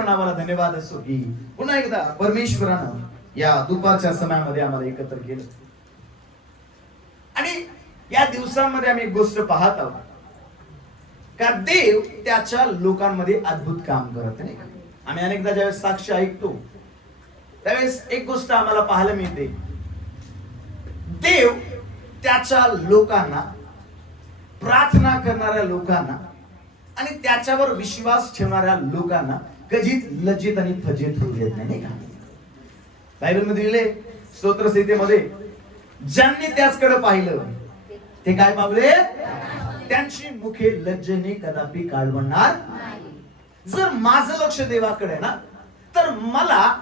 पवित्र नावाला धन्यवाद असो की पुन्हा एकदा परमेश्वरानं या दुपारच्या समयामध्ये आम्हाला एकत्र केलं. आणि या दिवसांमध्ये आम्ही एक गोष्ट पाहत आहोत का देव त्याच्या लोकांमध्ये अद्भुत काम करत नाही. आम्ही अनेकदा ज्यावेळेस साक्ष ऐकतो त्यावेळेस एक गोष्ट आम्हाला पाहायला मिळते, देव त्याच्या लोकांना, प्रार्थना करणाऱ्या लोकांना आणि त्याच्यावर विश्वास ठेवणाऱ्या लोकांना कधीच लज्जित आणि फजित होऊ देत नाही का? बायबल मध्ये लिहिले स्तोत्रसंहितेमध्ये, ज्यांनी त्याचकडे पाहिलं ते काय पावले, त्यांची मुखे लज्जेने कदापि काळवणार नाही. जर माझं लक्ष देवाकडे ना तर मला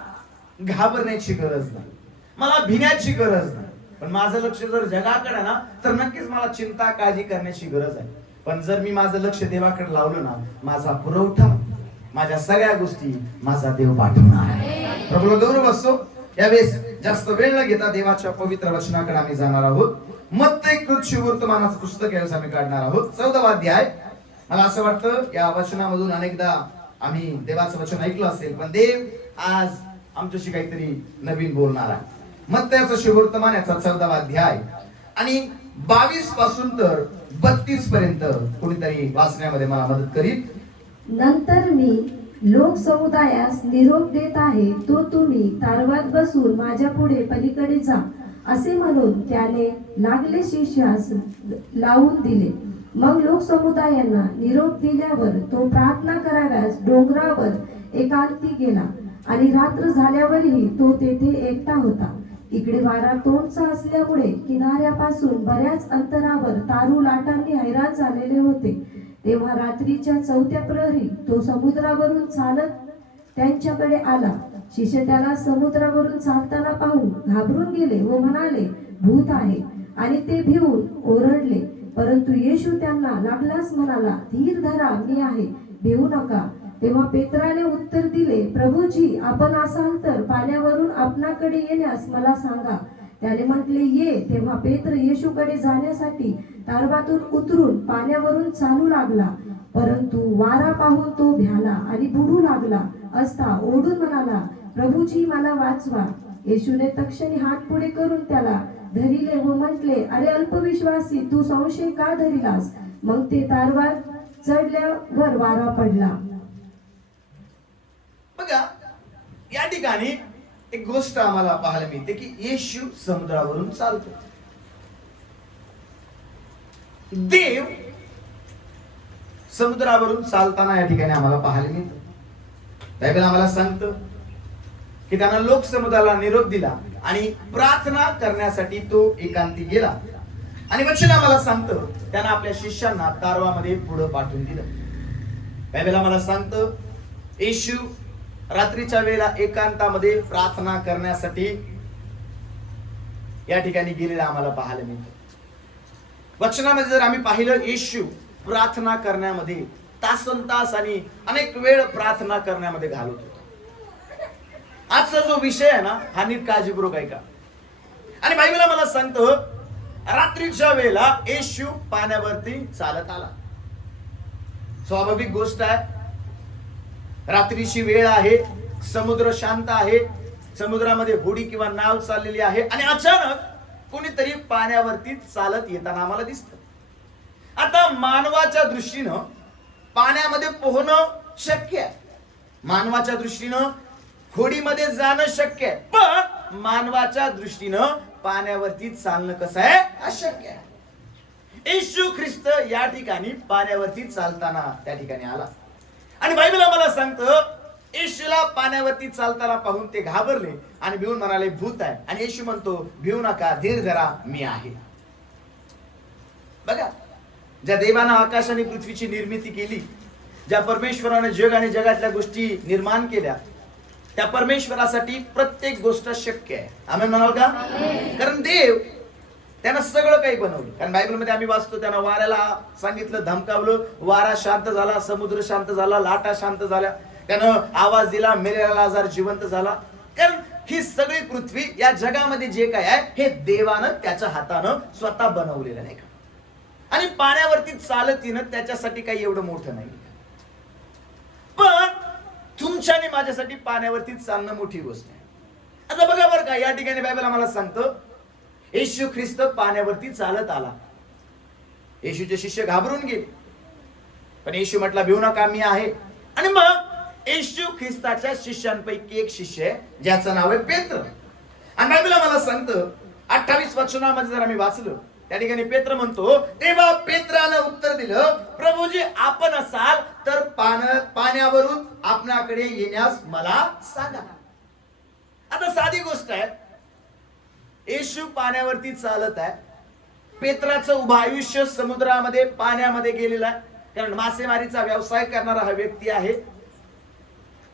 घाबरण्याची गरज नाही, मला भिण्याची गरज नाही. पण माझं लक्ष जर जगाकडे ना तर नक्कीच मला चिंता काळजी करण्याची गरज आहे. पण जर मी माझं लक्ष देवाकडे लावलं ना, माझा पुरवठा, माझ्या सगळ्या गोष्टी माझा देव पाठवणार. प्रभूला गौरव असो. यावेळेस जास्त वेळ न घेता देवाच्या पवित्र वचनाकडे आम्ही जाणार आहोत. मत्ते वर्तमानाचं पुस्तक यावेळेस आम्ही काढणार आहोत, 14वा अध्याय. मला असं वाटतं या वचनामधून अनेकदा आम्ही देवाचं वचन ऐकलं असेल, पण देव आज आमच्याशी काहीतरी नवीन बोलणार आहे. मत्तेचं शुभवर्तमान याचा 14वा अध्याय आणि 22 पासून तर 32 पर्यंत कोणीतरी वाचण्यामध्ये मला मदत करील. नंतर मी लोक समुदायास निरोप देत आहे, तो तुम्ही तारवात बसून माझ्या पुढे पलीकडे जा, असे म्हणून त्याने लागले शिष्यास लावून दिले. मग लोक समुदायांना निरोप दिल्यावर तो प्रार्थना कराव्यास डोंगरावर एकांती गेला आणि रात्र झाल्यावरही तो तेथे एकटा होता. इकडे वारा तोंडचा असल्यामुळे किनाऱ्यापासून बऱ्याच अंतरावर तारू लाटांनी हैराण झालेले होते. तेव्हा रात्रीच्या 4थ्या प्रहरी तो समुद्रावरून चालत त्यांच्याकडे आला. शिष्य त्याला समुद्रावरून चालताना पाहून घाबरून गेले व म्हणाले, भूत आहे, आणि ते भिवून ओरडले. परंतु येशू त्यांना लागलाच म्हणाला, धीर धरा, मी आहे, भिवू नका. तेव्हा पेत्राने उत्तर दिले, प्रभूजी, आपण असाल तर पाण्यावरून आपणाकडे येण्यास मला सांगा. त्याने म्हटले, ये. तेव्हा पेत्र येशूकडे जाण्यासाठी तारवातून उतरून पाण्यावरून चालू लागला. परंतु वारा पाहून तो भ्याला आणि बुडू लागला असता ओढून म्हणाला, प्रभूजी, मला वाचवा. येशूने तक्षणी हात पुढे करून त्याला धरिले व म्हटले, अरे अल्पविश्वासी, तू संशय का धरिलास? मग ते तारवात चढल्यावर वारा पडला. बघा, या ठिकाणी एक गोष्ट आम्हाला पाहायला मिळते की येशू समुद्रावरून चालतो. देव समुद्रावरून चालताना या ठिकाणी आम्हाला पाहायला मिळतं. बायबल आम्हाला सांगतं की त्यानं लोक समुद्राला निरोप दिला आणि प्रार्थना करण्यासाठी तो एकांती गेला. आणि वचन आम्हाला सांगतं त्यानं आपल्या शिष्यांना तारवामध्ये पुढे पाठवून दिलं. बायबल आम्हाला सांगतं येशू रात्रीच्या वेळेला एकांतामध्ये प्रार्थना करण्यासाठी या ठिकाणी गेलेला आम्हाला पाहायला मिळतं. वचनामध्ये जर आम्ही पाहिलं, येशू प्रार्थना करण्यामध्ये तासनतास आणि अनेक वेळ प्रार्थना करण्यामध्ये घालवत होता. आजचा जो विषय आहे ना, हा नीट काळजीपूर्वक ऐका. आणि बायबल मला सांगतो रात्रीच्या वेळेला येशू पाण्यावरती चालत आला. स्वाभाविक गोष्ट आहे, रात्रीची वेळ आहे, समुद्र शांत आहे, समुद्रामध्ये होडी किंवा नाव चाललेली आहे आणि अचानक कोणीतरी पाण्यावरती चालत येताना आम्हाला दिसतं. आता मानवाच्या दृष्टीनं पाण्यामध्ये पोहणं शक्य आहे, मानवाच्या दृष्टीनं होडीमध्ये जाणं शक्य आहे, पण मानवाच्या दृष्टीनं पाण्यावरती चालणं कसं आहे, अशक्य आहे. येशू ख्रिस्त या ठिकाणी पाण्यावरती चालताना त्या ठिकाणी आला. आणि बायबल आम्हाला सांगतं येशूला पाण्यावरती चालताना पाहून ते घाबरले आणि भिवून म्हणाले, भूत आहे. आणि येशू म्हणतो, भिवू नका, धीर धरा, मी आहे. बघा, ज्या देवानं आकाश आणि पृथ्वीची निर्मिती केली, ज्या परमेश्वराने जग आणि जगातल्या गोष्टी निर्माण केल्या, त्या परमेश्वरासाठी प्रत्येक गोष्ट शक्य आहे. आमेन म्हणाल का? कारण देव त्यानं सगळं काही बनवलं. कारण बायबलमध्ये आम्ही वाचतो, त्यानं वाऱ्याला सांगितलं, धमकावलं, वारा शांत झाला, समुद्र शांत झाला, लाटा शांत झाल्या. त्यानं आवाज दिला, मेलेला लाजार जिवंत झाला. कारण ही सगळी पृथ्वी, या जगामध्ये जे काय आहे, हे देवानं त्याच्या हातानं स्वतः बनवलेलं नाही का? आणि पाण्यावरती चालत येणं त्याच्यासाठी काही एवढं मोठं नाही. पण तुमच्या आणि माझ्यासाठी पाण्यावरती चालणं मोठी गोष्ट आहे. आता बघा बरं का, या ठिकाणी बायबल आम्हाला सांगतं येशू ख्रिस्त पाण्यावरती चालत आला. येशूचे शिष्य घाबरून गेले, पण येशू म्हटला भिऊ नका, मी आहे. आणि मग येशू ख्रिस्ताच्या शिष्यांपैकी एक शिष्य आहे ज्याचं नाव आहे पेत्र. आणि बायबल आम्हाला सांगतं 28 वचनामध्ये जर आम्ही वाचलं, त्या ठिकाणी पेत्र म्हणतो, तेव्हा पेत्रानं उत्तर दिलं, प्रभूजी आपण असाल तर पाण्यावरून आपणाकडे येण्यास मला सांगा. आता साधी गोष्ट आहे, येशू पाण्यावरती चालत आहे. पेत्राचं उभं आयुष्य समुद्रामध्ये पाण्यामध्ये गेलेलं आहे, कारण मासेमारीचा व्यवसाय करणारा हा व्यक्ती आहे.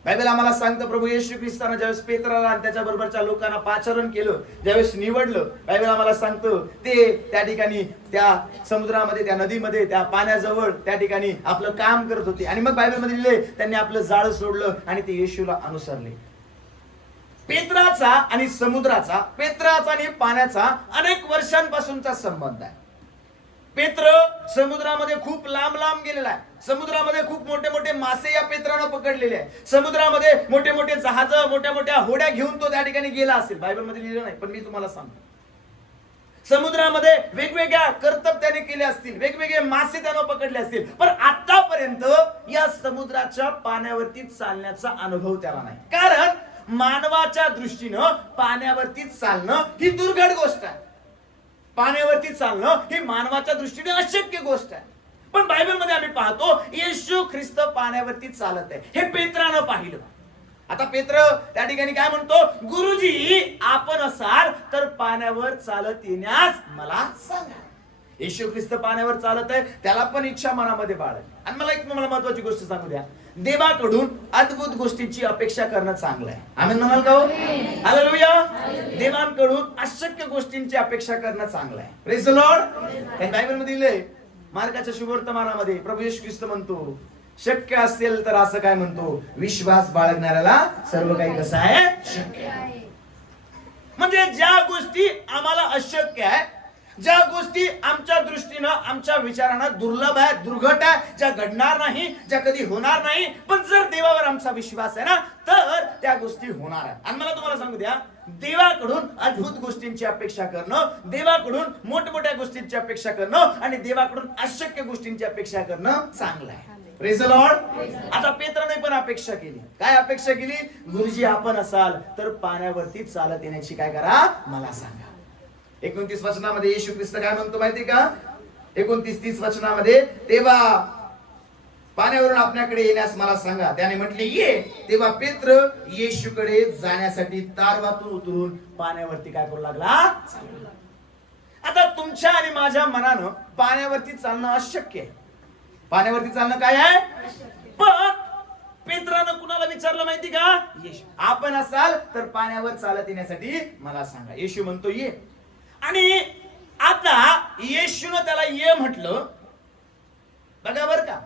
बायबल आम्हाला सांगतं प्रभू येशू ख्रिस्तानं ज्यावेळेस पेत्राला आणि त्याच्या बरोबरच्या लोकांना पाचारण केलं, ज्यावेळेस निवडलं, बायबल आम्हाला सांगतं ते त्या ठिकाणी त्या समुद्रामध्ये, त्या नदीमध्ये, त्या पाण्याजवळ त्या ठिकाणी आपलं काम करत होते. आणि मग बायबलमध्ये लिहिले त्यांनी आपलं जाळं सोडलं आणि ते येशूला अनुसरले. पेत्राचा आणि समुद्राचा, पेत्राचा आणि पाण्याचा अनेक वर्षांपासूनचा संबंध आहे. पेत्र समुद्रामध्ये खूप लांब लांब गेलेला आहे. समुद्रामध्ये खूप मोठे मोठे मासे या पेत्रानं पकडलेले आहे. समुद्रामध्ये मोठे मोठे जहाज, मोठ्या मोठ्या होड्या घेऊन तो त्या ठिकाणी गेला असेल. बायबलमध्ये लिहिलं नाही, पण मी तुम्हाला सांगतो, समुद्रामध्ये वेगवेगळ्या कर्तव्य त्याने केले असतील, वेगवेगळे मासे त्यानं पकडले असतील, पण आतापर्यंत या समुद्राच्या पाण्यावरती चालण्याचा अनुभव त्याला नाही. कारण मानवाच्या दृष्टीनं पाण्यावरती चालणं ही दुर्घट गोष्ट आहे. पाण्यावरती चालणं ही मानवाच्या दृष्टीने अशक्य गोष्ट आहे. पण बायबलमध्ये आम्ही पाहतो येशू ख्रिस्त पाण्यावरती चालत आहे. हे पेत्रानं पाहिलं. आता पेत्र त्या ठिकाणी काय म्हणतो, गुरुजी आपण असाल तर पाण्यावर चालत येण्यास मला सांगा. येशू ख्रिस्त पाण्यावर चालत आहे, त्याला पण इच्छा मनामध्ये बाळ आहे. आणि मला एक महत्वाची गोष्ट सांगू द्या, देवाकडून अद्भुत गोष्टींची अपेक्षा करणं चांगलं आहे. आमेन म्हणाल का हो? हालेलुया. देवांकडून अशक्य गोष्टींची अपेक्षा करणं चांगलं आहे. Praise the Lord. बायबलमध्ये लिहिलंय, मार्गाच्या शुभवर्तमानामध्ये प्रभू येशू ख्रिस्त म्हणतो, शक्य असेल तर असं काय म्हणतो, विश्वास बाळगणाऱ्याला सर्व काही कसं आहे, शक्य आहे. म्हणजे ज्या गोष्टी आम्हाला अशक्य आहे, ज्या गोष्टी आमच्या दृष्टीनं, आमच्या विचारानं दुर्लभ आहे, दुर्घट आहे, ज्या घडणार नाही, ज्या कधी होणार नाही, पण जर देवावर आमचा विश्वास आहे ना, तर त्या गोष्टी होणार आहेत. आणि मला तुम्हाला सांगू द्या, देवाकडून अद्भुत गोष्टींची अपेक्षा करणं, देवाकडून मोठमोठ्या गोष्टींची अपेक्षा करणं आणि देवाकडून अशक्य गोष्टींची अपेक्षा करणं चांगलं आहे. Praise the Lord. आता पेत्राने पण अपेक्षा केली. काय अपेक्षा केली, गुरुजी आपण असाल तर पाण्यावरती चालत येण्याची काय करा, मला सांगा. 29 वचनामध्ये येशू ख्रिस्त काय म्हणतो माहिती का, 29-30 वचनामध्ये, तेव्हा पाण्यावरून आपल्याकडे येण्यास मला सांगा. त्याने म्हटले ये. तेव्हा पेत्र येशूकडे जाण्यासाठी तारवातून उतरून पाण्यावरती काय करू लागला. आता तुमच्या आणि माझ्या मनानं पाण्यावरती चालणं अशक्य आहे. पाण्यावरती चालणं काय आहे, पण पेत्रानं कुणाला विचारलं माहिती का, येशू आपण असाल तर पाण्यावर चालत येण्यासाठी मला सांगा. येशू म्हणतो ये. आणि आता येशूनं त्याला ये म्हटलं. बघा बर का,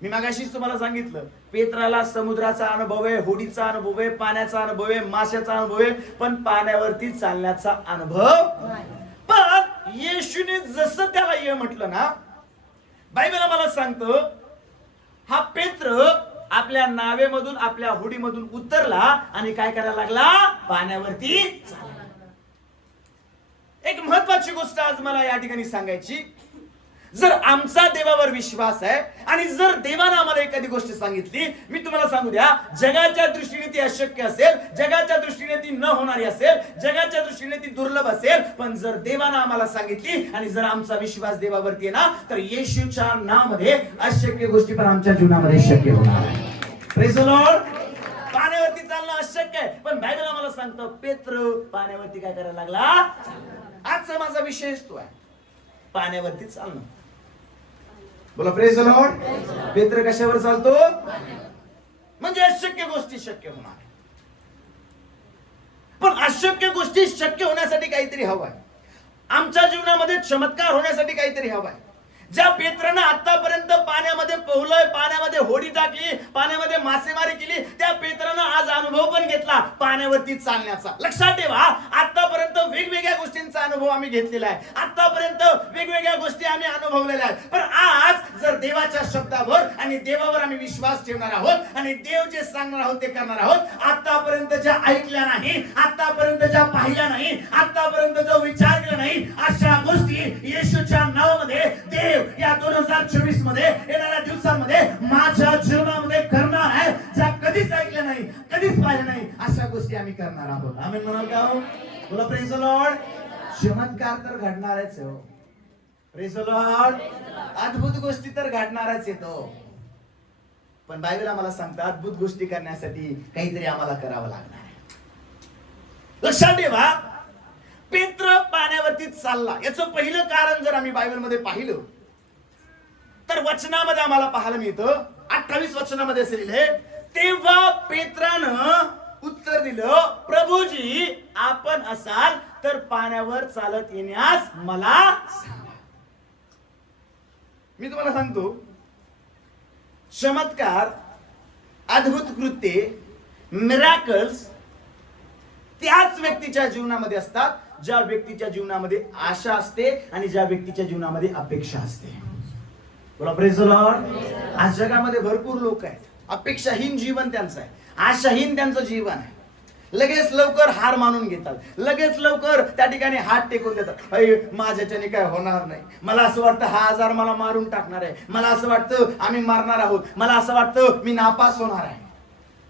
मी मगाशीच तुम्हाला सांगितलं, पेत्राला समुद्राचा अनुभव आहे, होडीचा अनुभव आहे, पाण्याचा अनुभव आहे, माशाचा अनुभव आहे, पण पाण्यावरती चालण्याचा अनुभव नाही. पण येशूने जसं त्याला ये म्हटलं ना, बायबल आम्हाला सांगतं, हा पेत्र आपल्या नावेमधून, आपल्या होडीमधून उतरला आणि काय करायला लागला, पाण्यावरती चालला. एक महत्वाची गोष्ट आज मला या ठिकाणी सांगायची, जर आमचा देवावर विश्वास आहे आणि जर देवानं आम्हाला एखादी गोष्ट सांगितली, मी तुम्हाला सांगू द्या, जगाच्या दृष्टीने ती अशक्य असेल, जगाच्या दृष्टीने ती न होणारी असेल, जगाच्या दृष्टीने ती दुर्लभ असेल, पण जर देवानं आम्हाला सांगितली आणि जर आमचा विश्वास देवावरती आहे ना, तर येशूच्या नावामध्ये अशक्य गोष्टी पण आमच्या जीवनामध्ये शक्य होणार आहे. Praise the Lord. पाण्यावरती चालणं अशक्य आहे, पण बायबल आम्हाला सांगतं पेत्र पाण्यावरती काय करायला लागला. आजचा माझा विषय तो आहे, पाण्यावरती चालणं. बोला प्रेज द लॉर्ड. पेत्र कशावर चालतो, म्हणजे अशक्य गोष्टी शक्य होणार. पण अशक्य गोष्टी शक्य होण्यासाठी काहीतरी हवं आहे. आमच्या जीवनामध्ये चमत्कार होण्यासाठी काहीतरी हवं आहे. ज्या पेत्रानं आतापर्यंत पाण्यामध्ये पोहलंय, पाण्यामध्ये होडी टाकली, पाण्यामध्ये मासेमारी केली, त्या पेत्रानं आज अनुभव पण घेतला पाण्यावरती चालण्याचा. लक्षात ठेवा, आतापर्यंत वेगवेगळ्या गोष्टींचा अनुभव आम्ही घेतलेला आहे, आतापर्यंत वेगवेगळ्या गोष्टी आम्ही अनुभवलेल्या आहेत. पण आज जर देवाच्या शब्दावर आणि देवावर आम्ही विश्वास ठेवणार आहोत आणि देव जे सांगणार आहोत ते करणार आहोत. आतापर्यंत ज्या ऐकल्या नाही, आतापर्यंत ज्या पाहिल्या नाही, आतापर्यंत जो विचार केला नाही, अशा गोष्टी येशूच्या नावामध्ये देव या 2024 मध्ये येणाऱ्या दिवसांमध्ये माझ्या जीवनामध्ये करणार आहे. ज्या कधीच ऐकल्या नाही, कधीच पाहिल्या नाही, अशा गोष्टी आम्ही करणार आहोत. आमेन म्हणाल का हो? बोला प्रेज द लॉर्ड. चमत्कार तर घडणारच आहे हो. Praise the Lord. अद्भुत गोष्टी तर घडणारच येतो. पण बायबल आम्हाला सांगतं अद्भुत गोष्टी करण्यासाठी काहीतरी आम्हाला करावं लागणार आहे. लक्षात ठेवा, पेत्र पाण्यावरती चालला. याचं पहिलं कारण जर आम्ही बायबल मध्ये पाहिलं तर वचनामध्ये आम्हाला पाहायला मिळतं, 28 वचनामध्ये असे लिहिले, तेव्हा पेत्रानं उत्तर दिलं, प्रभूजी आपण असाल तर पाण्यावर चालत येण्यास मला सांगा. मी तुम्हाला सांगतो, चमत्कार, अद्भुत कृत्ये, मिराकल्स त्याच व्यक्तीच्या जीवनामध्ये असतात ज्या व्यक्तीच्या जीवनामध्ये आशा असते आणि ज्या व्यक्तीच्या जीवनामध्ये अपेक्षा असते. बोला प्रेज द लॉर्ड. आज जगामध्ये भरपूर लोक आहेत, अपेक्षाहीन जीवन त्यांचं आहे, आशाहीन त्यांचं जीवन आहे. लगेच लवकर हार मानून घेतात, लगेच लवकर त्या ठिकाणी हात टेकून देतात. माझ्याच्याने काय होणार नाही, मला असं वाटतं हा आजार मला मारून टाकणार आहे, मला असं वाटतं आम्ही मारणार आहोत, मला असं वाटतं मी नापास होणार आहे.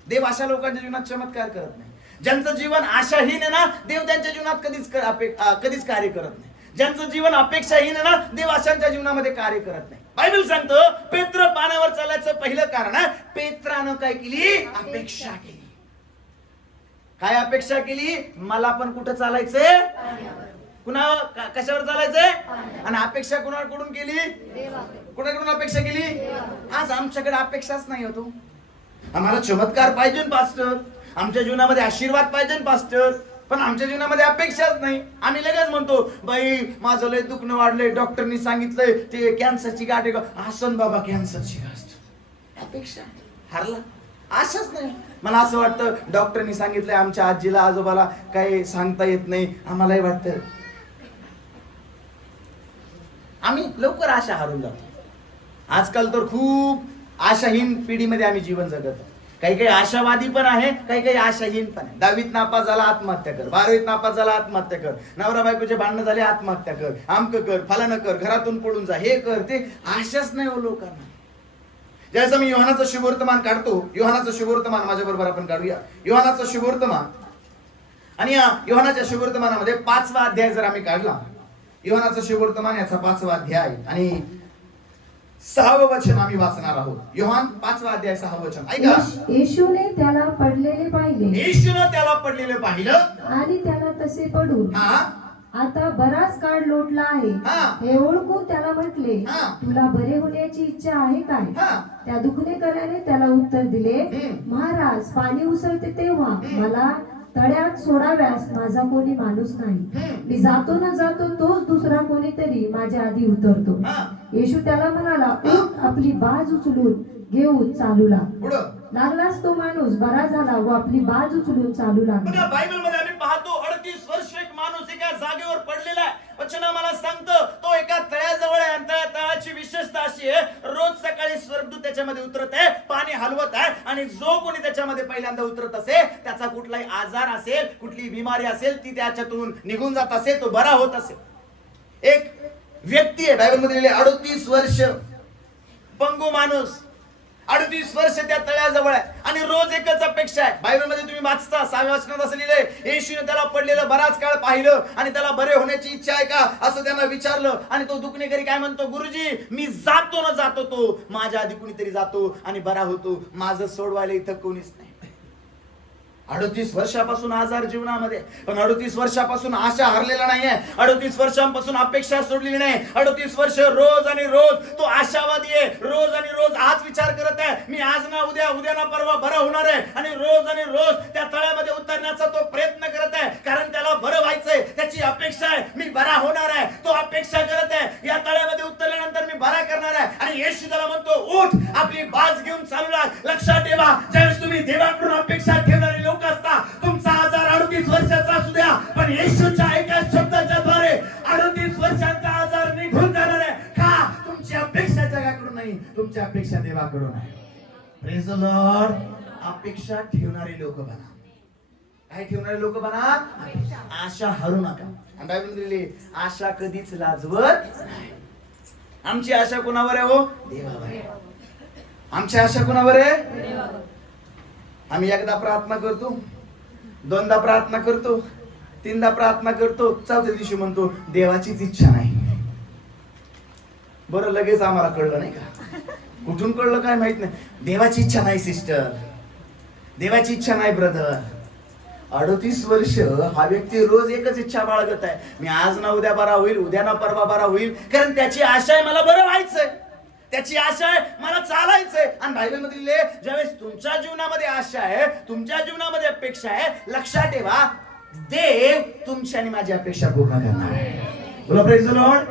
देव अशा लोकांच्या जीवनात चमत्कार करत नाही. ज्यांचं जीवन आशाहीन आहे ना, देव त्यांच्या जीवनात कधीच कार्य करत नाही. ज्यांचं जीवन अपेक्षाहीन आहे ना, देव अशांच्या जीवनामध्ये कार्य करत नाही. बायबल सांगतं पेत्र पाण्यावर चालायचं पहिलं कारण आहे, पेत्रानं काय केली? अपेक्षा केली. काय अपेक्षा केली? मला पण कुठं चालायचंय? कशावर चालायचंय? आणि अपेक्षा कुणाकडून केली? कुणाकडून अपेक्षा केली? आज आमच्याकडे अपेक्षाच नाही होतो. आम्हाला चमत्कार पाहिजे पास्टर, आमच्या जीवनामध्ये आशीर्वाद पाहिजे पास्टर, पण आमच्या जीवनामध्ये अपेक्षाच नाही. आम्ही लगेच म्हणतो, बाई माझं लय दुखणं वाढलंय, डॉक्टरनी सांगितलंय ते कॅन्सरची गाठ आहे. आसन बाबा कॅन्सरची गाठ. अपेक्षा हारला, आशाच नाही. मला असं वाटतं डॉक्टरनी सांगितलंय आमच्या आजीला आजोबाला काही सांगता येत नाही, आम्हालाही वाटतं. आम्ही लवकर आशा हारून जातो. आजकाल तर खूप आशाहीन पिढीमध्ये आम्ही जीवन जगत आहोत. काही काही आशावादी पण आहे, काही काही आशाहीन पण आहे. 10वीत नापास झाला आत्महत्या कर, 12वीत नापास झाला आत्महत्या कर, नवरा बायकोचे भांडणं झाले आत्महत्या कर, आमक कर, फलानं कर, घरातून पळून जा, हे कर ते. आशाच नाही हो लोकांना. ज्यावेळेस मी योहानाचं शुभवर्तमान काढतो, योहानाचं शुभवर्तमान माझ्या बरोबर आपण काढूया. योहानाचं शुभवर्तमान, आणि या योहानाच्या शुभवर्तमानामध्ये 5वा अध्याय जर आम्ही काढला, योहानाचं शुभवर्तमान याचा 5वा अध्याय आणि 6वं वचन आम्ही वाचणार आहोत. योहान 5वा अध्याय 6वं वचन ऐका. येशूने त्याला पडलेले पाहिले, येशूने त्याला पडलेले पाहिलं आणि त्याला तसे पडून आता बराच काळ लोटला आहे हे ओळखून त्याला म्हटले, तुला बरे होण्याची इच्छा आहे काय? त्या दुखणेकराने त्याला उत्तर दिले, महाराज पाणी उसळते तेव्हा मला तळ्यात सोडाव्यास माझा कोणी माणूस नाही. मी जातो न जातो तोच दुसरा कोणीतरी माझ्या आधी उतरतो. येशू त्याला म्हणाला, उठ आपली बाज उचलून घेऊन चालू लागलास. तो माणूस बरा झाला व आपली बाज उचलून चालू लागला. बायबल मध्ये आम्ही पाहतो 38 वर्ष एक माणूस एका जागेवर पडलेला आहे. वचन आम्हाला सांगतं तो एका तळ्याजवळ आहे. त्या तळ्याची विशेषता अशी आहे, रोज सकाळी स्वर्गदूत त्याच्यामध्ये उतरत आहे, पाणी हलवत आहे, आणि जो कोणी त्याच्यामध्ये पहिल्यांदा उतरत असेल त्याचा कुठलाही आजार असेल, कुठली बिमारी असेल, ती त्याच्यातून निघून जात असेल, तो बरा होत असेल. एक व्यक्ती आहे बायबल मध्ये 38 वर्ष पंगू माणूस, 38 वर्ष त्या तळ्याजवळ आहे, आणि रोज एकच अपेक्षा आहे. बायबल मध्ये तुम्ही वाचता 6व्या वचनात असं लिहिलंय, येशूने त्याला पडलेलं बराच काळ पाहिलं आणि त्याला बरे होण्याची इच्छा आहे का असं त्यांना विचारलं. आणि तो दुखणेकरी काय म्हणतो, गुरुजी मी जातो ना जातो, तो माझ्या आधी कुणीतरी जातो आणि बरा होतो, माझं सोडवायला इथं कोणीच नाही. 38 वर्षापासून आजार जीवनामध्ये, पण 38 वर्षापासून आशा हरलेला नाहीये, 38 वर्षांपासून अपेक्षा सोडलेली नाही. 38 वर्ष रोज आणि रोज तो आशावादी आहे, रोज आणि रोज हाच विचार करत आहे, मी आज ना उद्या, उद्या ना परवा बरा होणार आहे, आणि रोज त्या तळ्यामध्ये उतरण्याचा तो प्रयत्न करत आहे, कारण त्याला बरं व्हायचंय, त्याची अपेक्षा आहे मी बरा होणार आहे. तो अपेक्षा करत आहे, या तळ्यामध्ये उतरल्यानंतर मी बरा करणार आहे. आणि येशू त्याला म्हणतो, उठ आपली बाज घेऊन चालू लाग. लक्षात ठेवा, ज्यावेळेस तुम्ही देवाकडून अपेक्षा ठेवणारे लोक असता, तुमचा आजार 38 वर्षाचा असू द्या, पण येशूच्या ऐका देवाकडून आहे. Praise the Lord. अपेक्षा ठेवणारे लोक बना. काय ठेवणारे लोक बना? आशा हरू नका. आणि बायबलमध्ये लिहिले आशा कधीच लाजवत नाही. आमची आशा कोणावर आहे हो? देवावर आहे. आमची आशा कोणावर आहे? आम्ही एकदा प्रार्थना करतो, दोनदा प्रार्थना करतो, तीनदा प्रार्थना करतो, चौथ्या दिवशी म्हणतो देवाचीच इच्छा नाही. बरं, लगेच आम्हाला कळलं नाही का? कुठून कळलं काय माहित नाही. देवाची इच्छा नाही सिस्टर, देवाची इच्छा नाही ब्रदर. 38 वर्ष हा व्यक्ती रोज एकच इच्छा बाळगत आहे, मी आज ना उद्या बरा होईल, उद्या ना परवा बरा होईल. कारण त्याची आशा आहे मला बरं व्हायचंय, त्याची आशा आहे मला चालायचंय. आणि बायबलमध्ये लिहिले ज्यावेळेस तुमच्या जीवनामध्ये आशा आहे, तुमच्या जीवनामध्ये अपेक्षा आहे, लक्षात ठेवा देव तुमची आणि माझी अपेक्षा पूर्ण करणार आहे. बोला प्रेज द लॉर्ड.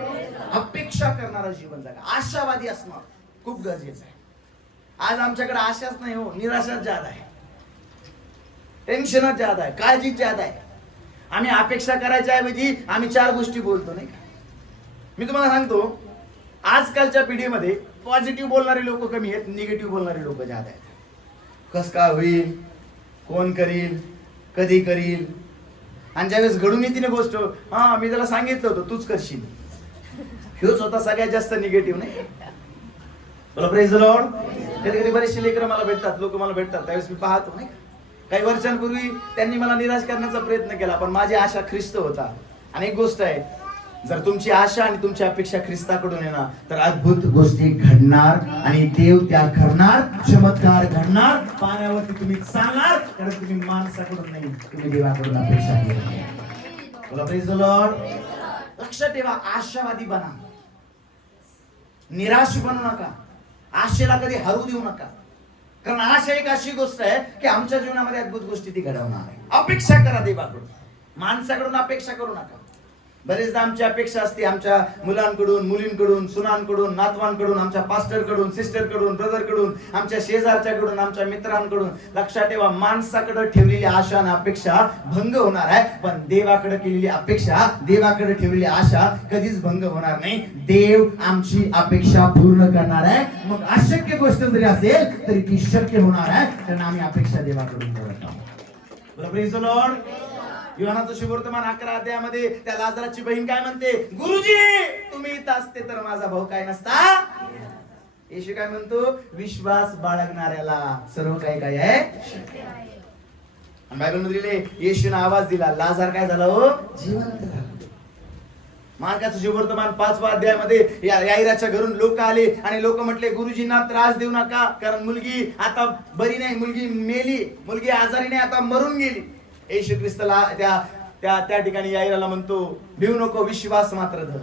अपेक्षा करणारा जीवन जगा, आशावादी असणं खूप गरजेचं आहे. आज आमच्याकडे आशाच नाही हो, निराशाच ज्यादा आहे, टेन्शनच ज्यादा आहे, काळजीच ज्यादा आहे. आम्ही अपेक्षा करायच्या ऐवजी आम्ही 4 गोष्टी बोलतो नाही का. मी तुम्हाला सांगतो आजकालच्या पिढीमध्ये पॉझिटिव्ह बोलणारे लोक कमी आहेत, निगेटिव्ह बोलणारे लोक ज्यादा आहेत. कस काय होईल, कोण करील, कधी करील. आणि ज्यावेळेस घडून येते ना गोष्ट, हा मी त्याला सांगितलं होतं तूच करशील, हेच होता सगळ्यात जास्त निगेटिव्ह नाही. बोला प्रेज द लॉर्ड. कधी कधी बरेचसे लेकरं मला भेटतात, लोक मला भेटतात, त्यावेळेस मी पाहतो नाही का, काही वर्षांपूर्वी त्यांनी मला निराश करण्याचा प्रयत्न केला, पण माझी आशा ख्रिस्त होता. आणि एक गोष्ट आहे, जर तुमची आशा आणि तुमची अपेक्षा ख्रिस्ताकडून आहे ना, तर अद्भुत गोष्टी घडणार आणि देव त्या करणार, चमत्कार घडणार. पाण्यावरती तुम्ही चालणार, कारण तुम्ही माणसाकडून नाही, तुम्ही देवाकडून अपेक्षा केली. बोला प्रेज द लॉर्ड. लक्षात ठेवा, आशावादी बना, निराश बनू नका, आशेला कधी हरू देऊ नका. कारण आशा एक अशी गोष्ट आहे की आमच्या जीवनामध्ये अद्भुत गोष्टी ती घडवणार आहे. अपेक्षा करा देवाकडून, माणसाकडून अपेक्षा करू नका. बरेचदा आमची अपेक्षा असते आमच्या मुलांकडून, मुलींकडून, सुनांकडून, नातवांकडून, आमच्या पास्टरकडून, सिस्टरकडून, ब्रदरकडून, आमच्या शेजारच्याकडून, आमच्या मित्रांकडून. लक्षात ठेवा, माणसाकडे ठेवलेली आशा आणि अपेक्षा भंग होणार आहे, पण देवाकडे केलेली अपेक्षा, देवाकडे ठेवलेली आशा कधीच भंग होणार नाही. देव आमची अपेक्षा पूर्ण करणार आहे. मग अशक्य गोष्ट जरी असेल तरी ती शक्य होणार आहे, कारण आम्ही अपेक्षा देवाकडून करत आहोत. Praise the Lord. योहानाचं शुभवर्तमान 11 अध्यायामध्ये त्या लाजराची बहीण काय म्हणते, गुरुजी तुम्ही इथं असते तर माझा भाऊ काय नसता. येशू काय म्हणतो, विश्वास बाळगणाऱ्याला सर्व काही काय आहे. आणि बायबलमध्ये लिहिले येशूने आवाज दिला, लाजार काय झाला हो, जिवंत झाला. मार्काचं शुभवर्तमान 5व्या अध्यायामध्ये याईराच्या घरून लोक आले आणि लोक म्हटले गुरुजींना त्रास देऊ नका, कारण मुलगी आता बरी नाही, मुलगी मेली, मुलगी आजारी नाही, आता मरून गेली. येशू ख्रिस्ताला त्या ठिकाणी याईराला म्हणतो, भिवू नको, विश्वास मात्र धर.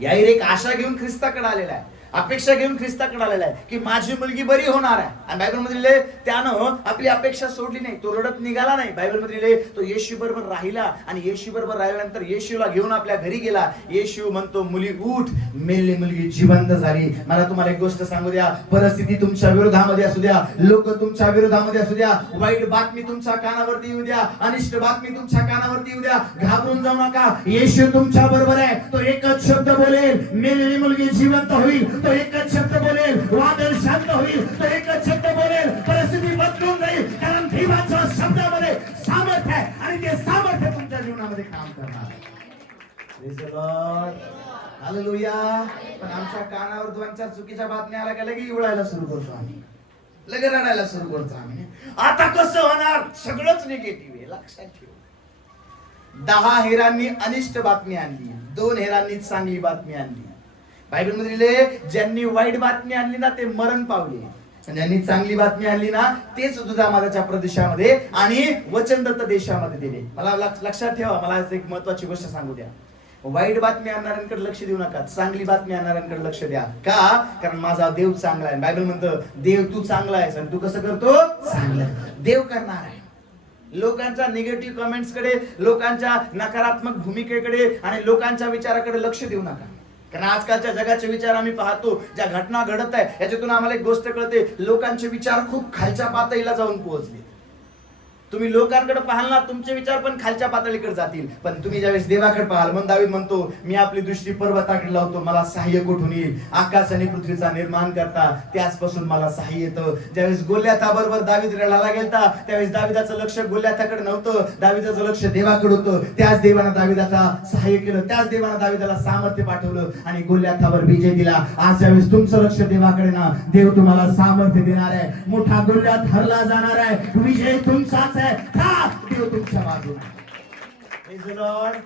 याईर एक आशा घेऊन ख्रिस्ताकडे आलेला आहे, अपेक्षा घेऊन ख्रिस्ताकडे आलेला आहे की माझी मुलगी बरी होणार आहे. आणि बायबलमध्ये लिहिले त्यानं आपली अपेक्षा सोडली नाही, तो रडत निघाला नाही. बायबलमध्ये लिहिले तो येशू बरोबर राहिला आणि येशू बरोबर राहिल्यानंतर येशूला घेऊन आपल्या घरी गेला. येशू म्हणतो, मुली उठ, मेलेली मुलगी जिवंत झाली. मला तुम्हाला एक गोष्ट सांगू द्या, परिस्थिती तुमच्या विरोधामध्ये असू द्या, लोक तुमच्या विरोधामध्ये असू द्या, वाईट बातमी तुमच्या कानावरती येऊ द्या, अनिष्ट बातमी तुमच्या कानावरती येऊ द्या, घाबरून जाऊ नका. येशू तुमच्या बरोबर आहे. तो एकच शब्द बोलेल, मेलेली मुलगी जिवंत होईल. तो एकच शब्द बोलेल, वादळ शांत होईल. तो एकच शब्द बोलेल, परिस्थिती बदलून जाईल. कारण देवाच्या शब्दामध्ये सामर्थ्य आहे आणि ते सामर्थ्य तुमच्या जीवनामध्ये काम करणार. Praise the Lord. हालेलुया. पण आमच्या कानावर 2-4 चुकीच्या बातम्या आल्या का लगे इवळायला सुरू करतो आम्ही, लगे रडायला सुरू करतो आम्ही. आता कसं होणार, सगळंच निगेटिव्ह आहे. लक्षात ठेव, 10 हेरांनी अनिष्ट बातमी आणली, 2 हेरांनी चांगली बातमी आणली. बायबलमध्ये लिहिले, ज्यांनी वाईट बातमी आणली ना ते मरण पावले, ज्यांनी चांगली बातमी आणली ना तेच दुधामादाच्या प्रदेशामध्ये आणि वचनदत्त देशामध्ये दिले. मला लक्षात ठेवा, मला एक महत्वाची गोष्ट सांगू द्या. वाईट बातमी आणणाऱ्यांकडे लक्ष देऊ नका, चांगली बातमी आणणाऱ्यांकडे लक्ष द्या. का? कारण माझा देव चांगला आहे. बायबल म्हणतं, देव तू चांगला आहेस आणि तू कसं करतो, चांगलं. देव करणार आहे. लोकांच्या निगेटिव्ह कमेंट्स कडे, लोकांच्या नकारात्मक भूमिकेकडे आणि लोकांच्या विचाराकडे लक्ष देऊ नका. कारण आजकालच्या जगाचे विचार आम्ही पाहतो, ज्या घटना घडत आहे याच्यातून आम्हाला एक गोष्ट कळते, लोकांचे विचार खूप खालच्या पातळीला जाऊन पोहोचले. तुम्ही लोकांकडे पाहाल ना, तुमचे विचार पण खालच्या पातळीकडे जातील, पण तुम्ही ज्यावेळेस देवाकडे पाहाल, मग दावीद म्हणतो, मी आपली दृष्टी पर्वताकडे लावतो, मला सहाय्य कुठून येईल? आकाश आणि पृथ्वीचा निर्माण करता त्याचपासून मला सहाय्य येतं. ज्यावेळेस गोल्याथाबरोबर दावीद रडायला गेलता, त्यावेळेस दावीदाचं लक्ष गोल्याथाकडे नव्हतं, दावीदाचं लक्ष देवाकडे होतं. त्याच देवानं दावीदाचा सहाय्य केलं, त्याच देवानं दावीदाला सामर्थ्य पाठवलं आणि गोल्याथावर विजय दिला. आज ज्यावेळेस तुमचं लक्ष देवाकडे ना, देव तुम्हाला सामर्थ्य देणार आहे. मोठा गोल्याथ हरला जाणार आहे, विजय तुमचाच आहे. का देव तुमच्या बाजूने. Praise the Lord.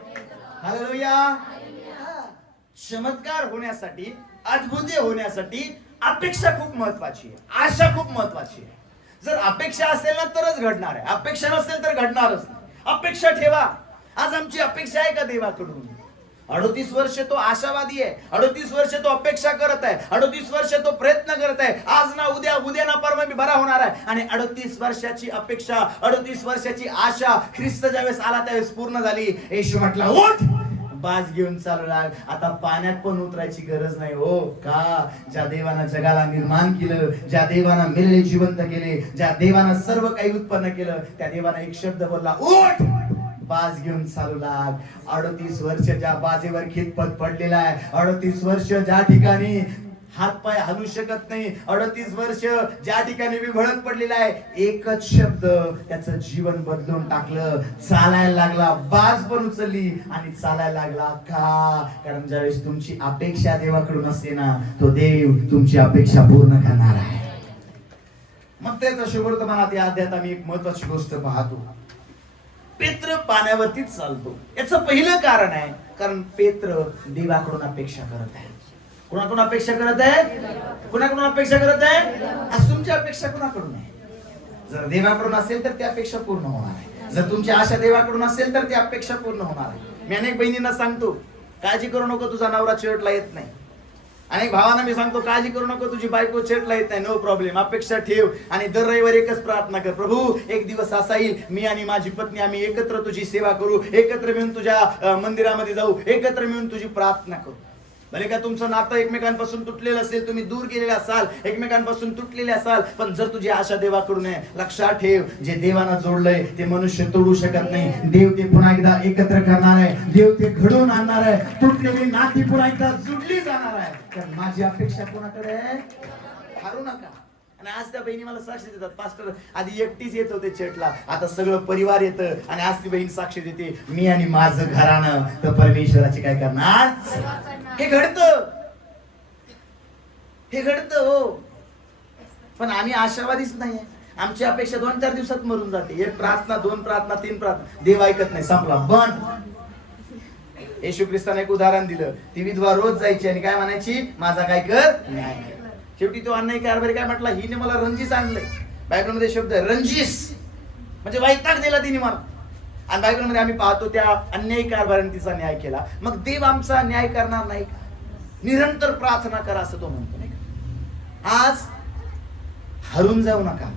Hallelujah. चमत्कार होण्यासाठी, अद्भुत होण्यासाठी अपेक्षा खूप महत्वाची आहे, आशा खूप महत्वाची आहे. जर अपेक्षा असेल ना तरच घडणार आहे, अपेक्षा नसेल तर घडणारच नाही. अपेक्षा ठेवा. आज आमची अपेक्षा आहे का देवाकडून? 38 वर्ष तो आशावादी आहे, 38 वर्ष तो अपेक्षा करत आहे, 38 वर्ष तो प्रयत्न करत आहे. आज ना उद्या, उद्या ना परवा मी बरा होणार आहे. आणि 38 वर्षाची अपेक्षा, 38 वर्षाची आशा ख्रिस्त ज्यावेळेस आला त्यावेळेस पूर्ण झाली. येशू म्हटला, उठ, बाज घेऊन चालू लाग. आता पाण्यात पण उतरायची गरज नाही. हो का? ज्या देवानं जगाला निर्माण केलं, ज्या देवानं मेलेले जिवंत केले, ज्या देवानं सर्व काही उत्पन्न केलं, त्या देवानं एक शब्द बोलला, उठ, बाज घेऊन चालू लाग. 38 वर्ष ज्या बाजेवर खितपत पडलेला आहे, 38 वर्ष ज्या ठिकाणी हात पाय हलू शकत नाही, 38 वर्ष ज्या ठिकाणी विभळत पडलेला आहे, एकच शब्द त्याचं जीवन बदलून टाकलं. चालायला लागला, बाज पण उचलली आणि चालायला लागला. का? कारण ज्यावेळेस तुमची अपेक्षा देवाकडून असते ना, तो देव तुमची अपेक्षा पूर्ण करणार आहे. मग त्याच्या शुभवर्तमानात या अध्यायात आम्ही एक महत्वाची गोष्ट पाहतो. पेत्र पाण्यावरतीच चालतो. याचं पहिलं कारण आहे, कारण पेत्र देवाकडून अपेक्षा करत आहे. कुणाकडून अपेक्षा करत आहे? कुणाकडून अपेक्षा करत आहे? आज तुमची अपेक्षा कुणाकडून आहे? जर देवाकडून असेल तर ती अपेक्षा पूर्ण होणार आहे. जर तुमची आशा देवाकडून असेल तर ती अपेक्षा पूर्ण होणार आहे. मी अनेक बहिणींना सांगतो, काळजी करू नको, तुझा नवरा चर्चला येत नाही. अनेक भावांना मी सांगतो, काळजी करू नको, तुझी बायको चर्चला येत नाही. नो प्रॉब्लेम, अपेक्षा ठेव आणि दर रविवारी एकच प्रार्थना कर, प्रभू एक दिवस असा येईल, मी आणि माझी पत्नी आम्ही एकत्र तुझी सेवा करू, एकत्र मिळून तुझ्या मंदिरामध्ये जाऊ, एकत्र मिळून तुझी प्रार्थना करू. भले का तुमचं नातं एकमेकांपासून तुटलेलं असेल, तुम्ही दूर गेलेले असाल, एकमेकांपासून तुटलेले असाल, पण जर तुझी आशा देवाकडून आहे, लक्षात ठेव, जे देवानं जोडलंय ते मनुष्य तोडू शकत नाही. देव ते पुन्हा एकदा एकत्र करणार आहे, देव ते घडवून आणणार आहे, तुटलेली नाती पुन्हा एकदा जुडली जाणार आहे. तर माझी अपेक्षा कोणाकडे आहे? हारू नका. आणि आज त्या बहिणी मला साक्ष देतात, पास्टर आधी एकटीच येत होते चर्चला, आता सगळं परिवार येतं. आणि आज ती बहीण साक्ष देते, मी आणि माझं घराणं तर परमेश्वराचे काय करणार? हे घडतं, हे घडतं. हो, पण आम्ही आशावादीच नाहीये. आमची अपेक्षा 2-4 दिवसात मरून जाते. एक प्रार्थना, 2 प्रार्थना, 3 प्रार्थना, देव ऐकत नाही, संपला, बंद. येशू ख्रिस्ताने एक उदाहरण दिलं. ती विधवा रोज जायची आणि काय म्हणायची? माझा काय कर, न्याय कर. शेवटी तो अन्याय कारभारी काय म्हटला? हिने मला रंजीस आणलंय. बायबलमध्ये शब्द आहे रंजीस, म्हणजे वैताग दिला तिने मला. आणि बायबलमध्ये आम्ही पाहतो त्या अन्यायी कारभाराने तिचा न्याय केला. मग देव आमचा न्याय करणार नाही का? निरंतर प्रार्थना करा असं तो म्हणतो, नाही का? आज हरून जाऊ नका,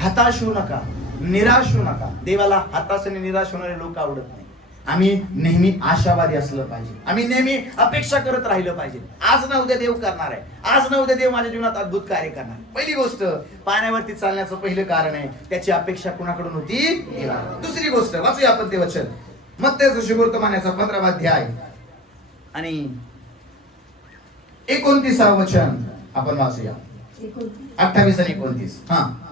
हताश होऊ नका, निराश होऊ नका. देवाला हताश आणि निराश होणारे लोक आवडत नाही. आम्ही नेहमी आशावादी असलं पाहिजे, आम्ही नेहमी अपेक्षा करत राहिलं पाहिजे. आज ना उद्या देव करणार आहे, आज ना उद्या देव माझ्या जीवनात अद्भुत कार्य करणार. पहिली गोष्ट, पाण्यावरती चालण्याचं पहिलं कारण आहे, त्याची अपेक्षा कुणाकडून होती? देवाकडून. दुसरी गोष्ट, वाचूया आपण ते वचन, मत्तेचं शुभवर्तमानाचा 15वा अध्याय आणि 29वा वचन आपण वाचूया. 28 आणि 29.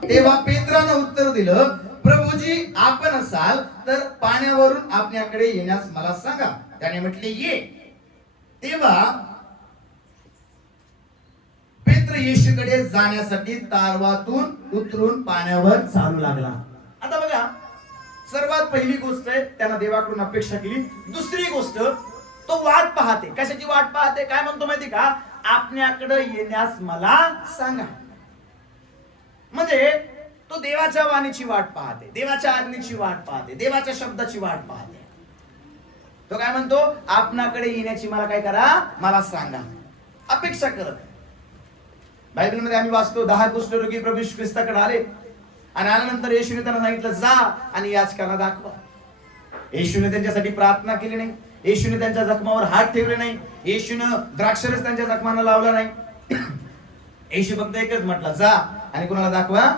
तेव्हा पेत्रानं उत्तर दिलं, प्रभूजी आपण असाल तर पाण्यावरून आपल्याकडे येण्यास मला सांगा. त्याने म्हटले, ये. तेव्हा पेत्र येशूकडे जाण्यासाठी तारवातून उतरून पाण्यावर चालू लागला. आता बघा, सर्वात पहिली गोष्ट आहे, त्यानं देवाकडून अपेक्षा केली. दुसरी गोष्ट, तो वाट पाहते. कशाची वाट पाहते? काय म्हणतो माहिती का? आपल्याकडे येण्यास मला सांगा. म्हणजे तो देवाच्या वाणीची वाट पाहते, देवाच्या आज्ञेची वाट पाहते, देवाच्या शब्दाची वाट पाहते. तो काय म्हणतो? आपणाकडे येण्याची मला काय करा? मला सांगा. अपेक्षा करत. बायबलमध्ये आम्ही वाचतो, 10 कुष्ठरोगी प्रभू येशू ख्रिस्ताकडे आले आणि आल्यानंतर येशूने त्यांना सांगितलं, जा आणि याचकाला दाखवा. येशूने त्यांच्यासाठी प्रार्थना केली नाही, येशूने त्यांच्या जखमावर हात ठेवले नाही, येशूने द्राक्षरस त्यांच्या जखमांना लावला नाही. येशू फक्त एकच म्हटलं, जा आणि कुणाला दाखवा.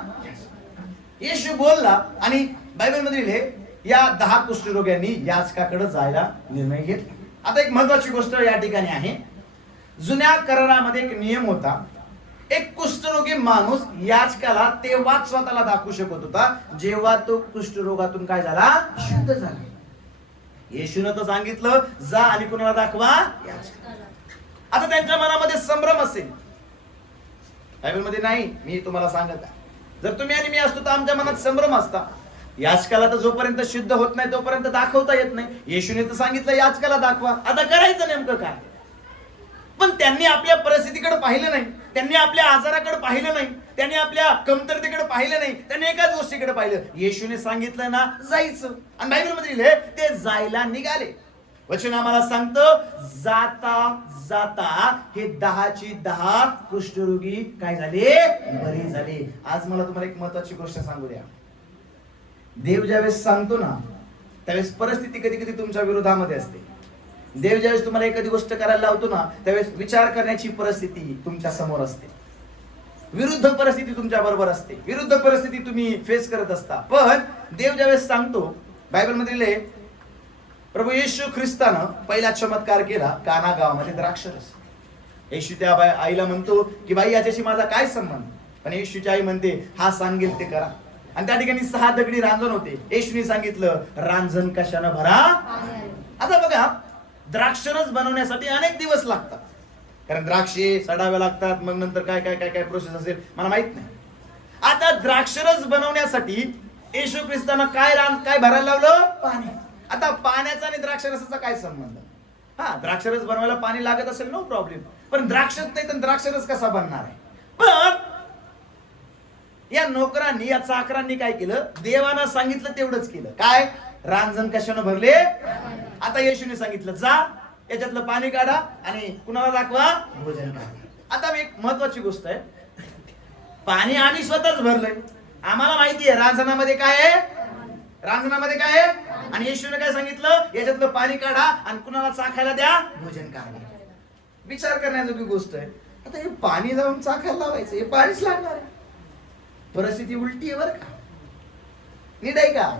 येशू बोलला आणि बायबल मध्ये या 10 कुष्ठरोग्यांनी याचकाकडे जायला निर्णय घेतला. आता एक महत्वाची गोष्ट या ठिकाणी आहे. जुन्या करारामध्ये एक नियम होता. एक कुष्ठरोगी माणूस याचकाला तेव्हाच स्वतःला दाखवू शकत होता जेव्हा तो कुष्ठरोगातून काय झाला, शुद्ध झाला. येशूने तर सांगितलं, जा आणि कुणाला दाखवा, याचकाला. आता त्यांच्या मनामध्ये संभ्रम असेल. बायबल मध्ये नाही, मी तुम्हाला सांगत आहे, जर तुम्ही आणि मी असतो तर आमच्या मनात संभ्रम असता. याचकाला तर जोपर्यंत शुद्ध होत नाही तोपर्यंत दाखवता येत नाही. येशूने तर सांगितलं याचकाला दाखवा. आता करायचं नेमकं काय? पण त्यांनी आपल्या परिस्थितीकडे पाहिलं नाही, त्यांनी आपल्या आजाराकडे पाहिलं नाही, त्यांनी आपल्या कमतरतेकडे पाहिलं नाही, त्यांनी एकाच गोष्टीकडे पाहिलं. येशूने सांगितलं ना जायचं, आणि बायबल मध्ये लिहिले ते जायला निघाले. वचन आम्हाला सांगतं, जाता जाता हे 10ची 10 कुष्ठरोगी काय झाले, बरे झाले. आज मला तुम्हाला एक महत्वाची गोष्ट सांगू द्या. देव ज्यावेळेस सांगतो ना त्यावेळेस परिस्थिती कधी कधी तुमच्या विरोधामध्ये असते. देव ज्यावेळेस तुम्हाला एखादी गोष्ट करायला लावतो ना त्यावेळेस विचार करण्याची परिस्थिती तुमच्या समोर असते. विरुद्ध परिस्थिती तुमच्या बरोबर असते, विरुद्ध परिस्थिती तुम्ही फेस करत असता. पण देव ज्यावेळेस सांगतो, बायबल मध्ये प्रभू येशू ख्रिस्तानं पहिला चमत्कार केला काना गावामध्ये द्राक्षरस. येशू त्या आईला म्हणतो की बाई याच्याशी माझा काय संबंध, पण येशूची आई म्हणते हा सांगेल ते करा. आणि त्या ठिकाणी 6 दगडी रांजण होते. येशूने सांगितलं रांजण कशानं भरा. आता बघा, द्राक्षरस बनवण्यासाठी अनेक दिवस लागतात, कारण द्राक्षे सडावे लागतात, मग नंतर काय काय काय काय प्रोसेस असेल मला माहित नाही. आता द्राक्षरस बनवण्यासाठी येशू ख्रिस्तानं काय भरायला लावलं, पाणी. आता पाण्याचा आणि द्राक्षरसाचा काय संबंध? हा, द्राक्षरस बनवायला पाणी लागत असेल, नो प्रॉब्लेम, पण द्राक्षच नाही तर द्राक्षरस कसा बनणार आहे? पण या नोकरांनी, या चाकरांनी काय केलं, देवानं सांगितलं तेवढंच केलं. काय? रांजण कशानं भरले. आता येशूने सांगितलं जा याच्यातलं पाणी काढा आणि कुणाला दाखवा, भोजन करा. आता एक महत्वाची गोष्ट आहे, पाणी आम्ही स्वतःच भरलंय, आम्हाला माहिती आहे रांजणामध्ये काय आहे, रांजणामध्ये काय आहे. आणि येशूने काय सांगितलं, याच्यातलं पाणी काढा आणि कुणाला चाखायला द्या, भोजन करा. विचार करण्याजोगी गोष्ट आहे. आता हे पाणी जाऊन चाखायला लावायचं, हे पाणीच लागणार आहे. परिस्थिती उलटी आहे बरं का, नीट आहे का?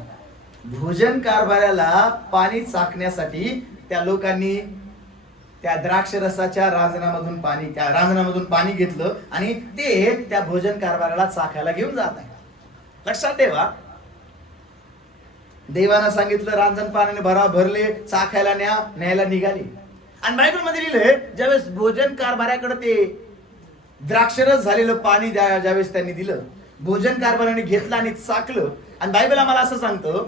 भोजन कारभाराला पाणी चाखण्यासाठी त्या लोकांनी त्या द्राक्ष रसाच्या रांजणामधून पाणी घेतलं आणि ते त्या भोजन कारभाराला चाखायला घेऊन जात आहे. लक्षात ठेवा, देवानं सांगितलं रांजण पाण्याने भरले, चाखायला न्यायला निघाले. आणि बायबल मध्ये लिहिले ज्यावेळेस भोजन कारभाराकडे ते द्राक्षरस झालेलं पाणी ज्यावेळेस त्यांनी दिलं, भोजन कारभाराने घेतलं आणि चाखलं. आणि बायबल आम्हाला असं सांगतं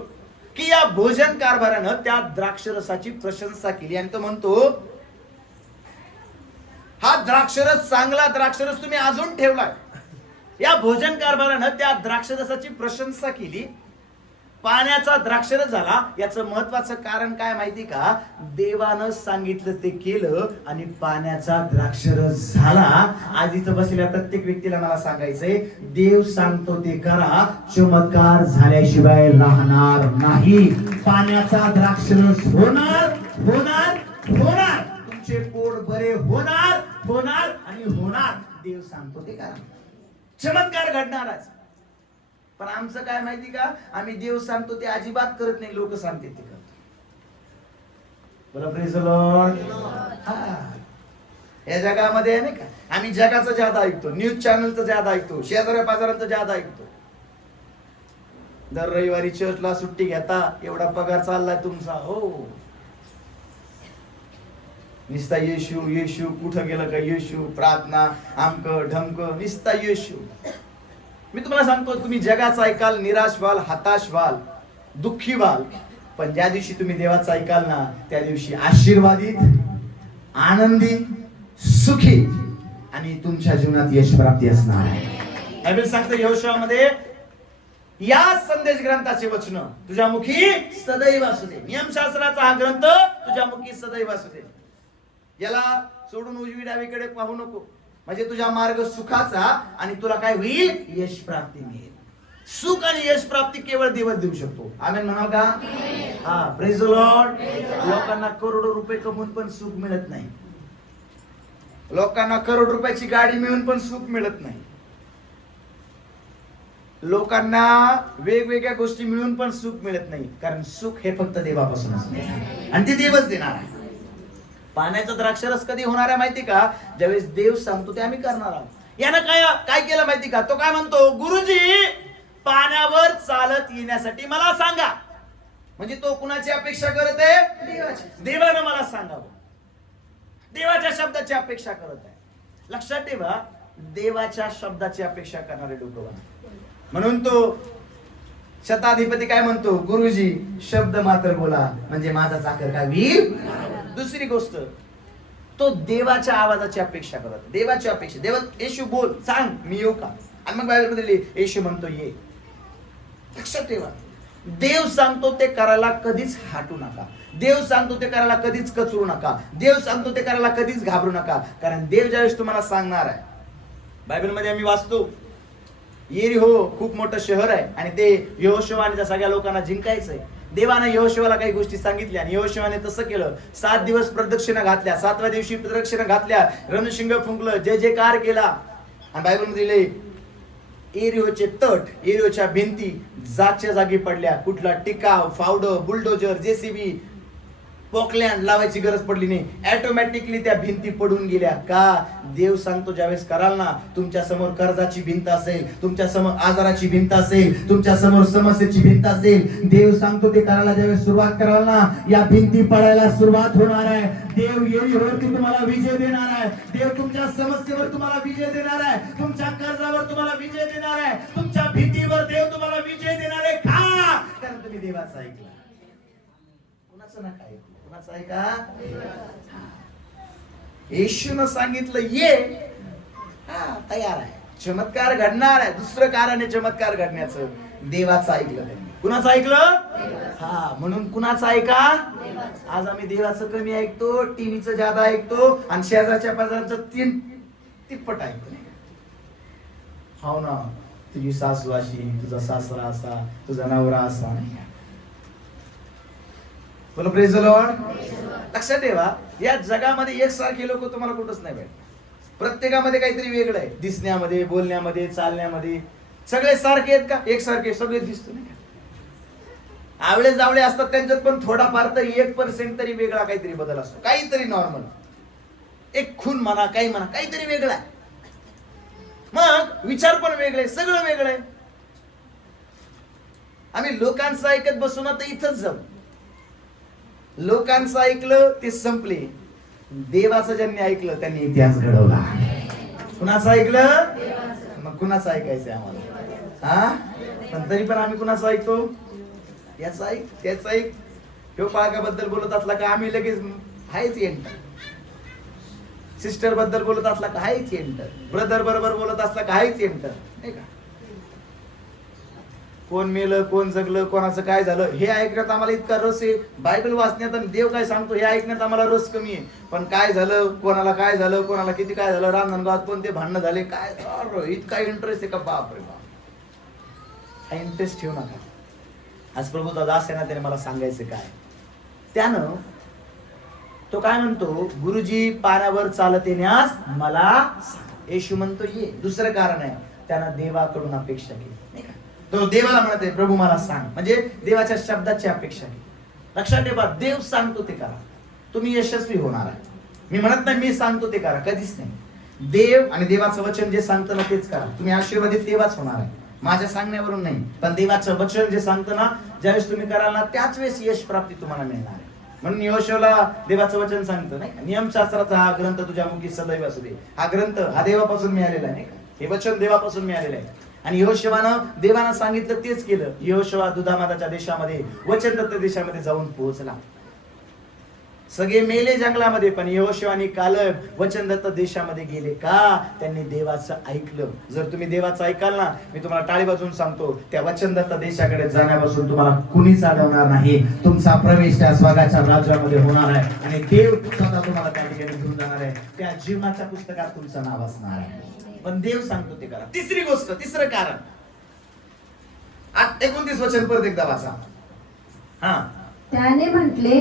की या भोजन कारभारानं त्या द्राक्षरसाची प्रशंसा केली आणि तो म्हणतो हा द्राक्षरस चांगला द्राक्षरस तुम्ही अजून ठेवलाय. या भोजन कारभारानं त्या द्राक्षरसाची प्रशंसा केली. पाण्याचा द्राक्षरस झाला. याचं महत्वाचं कारण काय माहिती का? देवानं सांगितलं ते केलं आणि पाण्याचा द्राक्षरस झाला. आज इथं बसलेल्या प्रत्येक व्यक्तीला मला सांगायचंय, देव सांगतो ते करा, चमत्कार झाल्याशिवाय राहणार नाही. पाण्याचा द्राक्षरस होणार होणार होणार, तुमचे पोट बरे होणार होणार आणि होणार. देव सांगतो ते करा, चमत्कार घडणारच. पण आमचं काय माहिती का, आम्ही देव सांगतो ते अजिबात करत नाही, लोक सांगते ते करतो. बरं, प्रेज द लॉर्ड. या जगामध्ये आहे नाही का, आम्ही जगाचं ज्यादा ऐकतो, न्यूज चॅनलचं ज्यादा ऐकतो, शेजाऱ्या पाजारांचं ज्यादा ऐकतो. दर रविवारी चर्चला सुट्टी घेता, एवढा पगार चाललाय तुमचा, हो निस्ता येशू येशू, कुठं गेलं का येशू, प्रार्थना आमक ढमक, निस्ता येशू. मी तुम्हाला सांगतो, तुम्ही जगाचं ऐकाल, निराश व्हाल, हताश व्हाल, दुःखी व्हाल, पण ज्या दिवशी तुम्ही देवाचं ऐकाल ना त्या दिवशी आशीर्वादित, आनंदी, सुखी आणि तुमच्या जीवनात यश प्राप्ती असणार आहे. बायबल सांगतं यहोशूआमध्ये, या संदेश ग्रंथाचे वचन तुझ्या मुखी सदैव असू दे. नियमशास्त्राचा हा ग्रंथ तुझ्या मुखी सदैव असू दे. याला सोडून उजवी डावीकडे पाहू नको, म्हणजे तुझा मार्ग सुखाचा आणि तुला काय होईल, यश प्राप्ती मिळेल. सुख आणि यश प्राप्ती केवळ देवच देऊ शकतो. आमेन म्हणाल का? हा, प्रेज द लॉर्ड. लोकांना करोडो रुपये कमवून पण सुख मिळत नाही, लोकांना करोड रुपयाची गाडी मिळून पण सुख मिळत नाही. लोकांना वेगवेगळ्या गोष्टी मिळून पण सुख मिळत नाही, कारण सुख हे फक्त देवापासून असते आणि ते देवच देणार आहे. पाण्याचा द्राक्षरस कधी होणार आहे माहिती का? ज्यावेळेस देव सांगतो ते आम्ही करणार आहोत. यानं काय काय केलं माहिती का? तो काय म्हणतो, गुरुजी पाण्यावर चालत येण्यासाठी मला सांगा. म्हणजे तो कुणाची अपेक्षा करत आहे? देवाची. देवानं मला सांगावं, देवाच्या शब्दाची अपेक्षा करत आहे. लक्षात ठेवा, देवाच्या शब्दाची अपेक्षा करणारे लोक. म्हणून तो शताधिपती काय म्हणतो, गुरुजी शब्द मात्र बोला म्हणजे माझा चाकर काय होईल. दुसरी गोष्ट, तो देवाच्या आवाजाची अपेक्षा करत, देवाची अपेक्षा. देवा येशू बोल, सांग मी येऊ का? आणि मग बायबल मध्ये येशू म्हणतो ये. लक्षात ठेवा, देव सांगतो ते करायला कधीच हाटू नका. देव सांगतो ते करायला कधीच कचरू नका. देव सांगतो ते करायला कधीच घाबरू नका, कारण देव ज्यावेळेस तुम्हाला सांगणार आहे. बायबल मध्ये आम्ही वाचतो, येरिहो खूप मोठं शहर आहे आणि ते यहोशुवा आणि त्या सगळ्या लोकांना जिंकायचंय. देवानं यहोशुवाला काही गोष्टी सांगितल्या आणि यहोशुवाने तसं केलं. 7 दिवस प्रदक्षिणा घातल्या, 7व्या दिवशी प्रदक्षिणा घातल्या, रणशिंग फुंकलं, जय जयकार केला. आणि बायबल मध्ये लिहिले एरिओचे तट, एरिओच्या भिंती जागच्या जागी पडल्या. कुठला टिकाव, फावडं, बुलडोजर, जेसीबी, पॉकलँड लावायची गरज पडली नाही. ऑटोमॅटिकली त्या भिंती पडून गेल्या. का? देव सांगतो ज्यावेळेस कराल ना, तुमच्या समोर कर्जाची भिंत असेल, तुमच्या समोर आजाराची भिंत असेल, तुमच्या समोर समस्येची भिंत असेल, देव सांगतो ते करायला ज्यावेळेस सुरुवात कराल ना, या भिंती पडायला सुरुवात होणार आहे. देव येरीवरती तुम्हाला विजय देणार आहे. देव तुमच्या समस्येवर तुम्हाला विजय देणार आहे. तुमच्या कर्जावर तुम्हाला विजय देणार आहे. तुमच्या भीतीवर देव तुम्हाला विजय देणार आहे. का? कारण तुम्ही देवाचं ऐकलं. कुणाचं नका ऐकू. कुणाचं ऐका? येशूनं सांगितलं ये, तयार आहे. चमत्कार घडणार आहे. दुसरं कारण आहे चमत्कार घडण्याचं, देवाचं ऐकलं त्यांनी. कुणाचं ऐकलं? हा, म्हणून कुणाचं ऐका? आज आम्ही देवाचं कमी ऐकतो, टीव्हीचं जादा ऐकतो आणि शेजारच्या पाजारचं 3 तिप्पट ऐकतो. हो ना, तुझी सासू अशी, तुझा सासरा असा, तुझा नवरा असा. बोला प्रेज द लॉर्ड. लक्षात ठेवा, या जगामध्ये एकसारखे लोक तुम्हाला कुठंच नाही भेटत. प्रत्येकामध्ये काहीतरी वेगळं आहे. दिसण्यामध्ये, बोलण्यामध्ये, चालण्यामध्ये सगळे सारखे आहेत का? एकसारखे सगळे दिसतो नाही का? आवळे जावळे असतात त्यांच्यात, पण थोडाफार तरी 1% तरी वेगळा काहीतरी बदल असतो. काहीतरी नॉर्मल, एक खून म्हणा, काही म्हणा, काहीतरी वेगळं आहे. मग विचार पण वेगळे, सगळं वेगळं आहे. आम्ही लोकांचं ऐकत बसू ना तर इथंच जाऊ. लोकांचं ऐकलं ते संपले. देवाचं ज्यांनी ऐकलं त्यांनी इतिहास घडवला. कुणाचं ऐकलं? मग कुणाचं ऐकायचंय आम्हाला? हा, पण तरी पण आम्ही कुणाचं ऐकतो? याचं ऐक, त्याचं ऐक. तो पालकाबद्दल बोलत असला का आम्ही लगेच हायच एंटर. सिस्टर बद्दल बोलत असला का हायच एंटर. ब्रदर बरोबर बोलत असला का हायच एंटर, नाही का? कोण मेलं, कोण जगलं, कोणाचं काय झालं हे ऐकण्यात आम्हाला इतका रस आहे. बायबल वाचण्यात आणि देव काय सांगतो हे ऐकण्यात आम्हाला रस कमी आहे. पण काय झालं, कोणाला काय झालं, कोणाला किती काय झालं, रांजणगावात कोणते भांडणं झाले, काय इतका इंटरेस्ट आहे का? बाप रे बाप, हा इंटरेस्ट ठेवू नका. आज प्रभूचा दास आहे ना, त्याने मला सांगायचं काय. त्यानं तो काय म्हणतो, गुरुजी पाण्यावर चालत येण्यास मला सांग. येशू म्हणतो ये. दुसरं कारण आहे, त्यानं देवाकडून अपेक्षा केली, नाही का? तो देवाला म्हणत आहे प्रभू मला सांग, म्हणजे देवाच्या शब्दाची अपेक्षा केली. लक्षात ठेवा, देव सांगतो ते करा, तुम्ही यशस्वी होणार आहे. मी म्हणत नाही मी सांगतो ते करा, कधीच नाही. देव आणि देवाचं वचन जे सांगतं ना तेच करा. तुम्ही आशीर्वादित तेव्हाच होणार आहे, माझ्या सांगण्यावरून नाही. पण देवाचं वचन जे सांगतं ना, ज्यावेळेस तुम्ही कराल ना त्याच वेळेस यश प्राप्ती तुम्हाला मिळणार आहे. म्हणून यहोशूवाला देवाचं वचन सांगतं, नाही का? नियमशास्त्राचा हा ग्रंथ तुझ्या मुखी सदैव असू दे. हा ग्रंथ हा देवापासून मिळालेला आहे, नाही का? हे वचन देवापासून मिळालेलं आहे. आणि यहोशुवानं देवानं सांगितलं तेच केलं. यहोशुवा दुधामाताच्या देशामध्ये, वचनदत्त देशामध्ये जाऊन पोहोचला. सगळे मेले जंगलामध्ये, पण यहोशुवा आणि कालेब वचनदत्त देशामध्ये गेले. का? त्यांनी देवाचं ऐकलं. जर तुम्ही देवाचं ऐकाल ना, मी तुम्हाला टाळी वाजवून सांगतो, त्या वचनदत्त देशाकडे जाण्यापासून तुम्हाला कुणीच अडवणार नाही. तुमचा प्रवेश त्या स्वर्गाच्या राज्यामध्ये होणार आहे आणि देव स्वतः तुम्हाला त्या ठिकाणी घेऊन जाणार आहे. त्या जीवनाच्या पुस्तकात तुमचं नाव असणार आहे. पण देव सांगतो ते करा. तिसरी गोष्ट, तिसरं कारण, 29 वचन परत एकदा वाचा. हा, त्याने म्हटले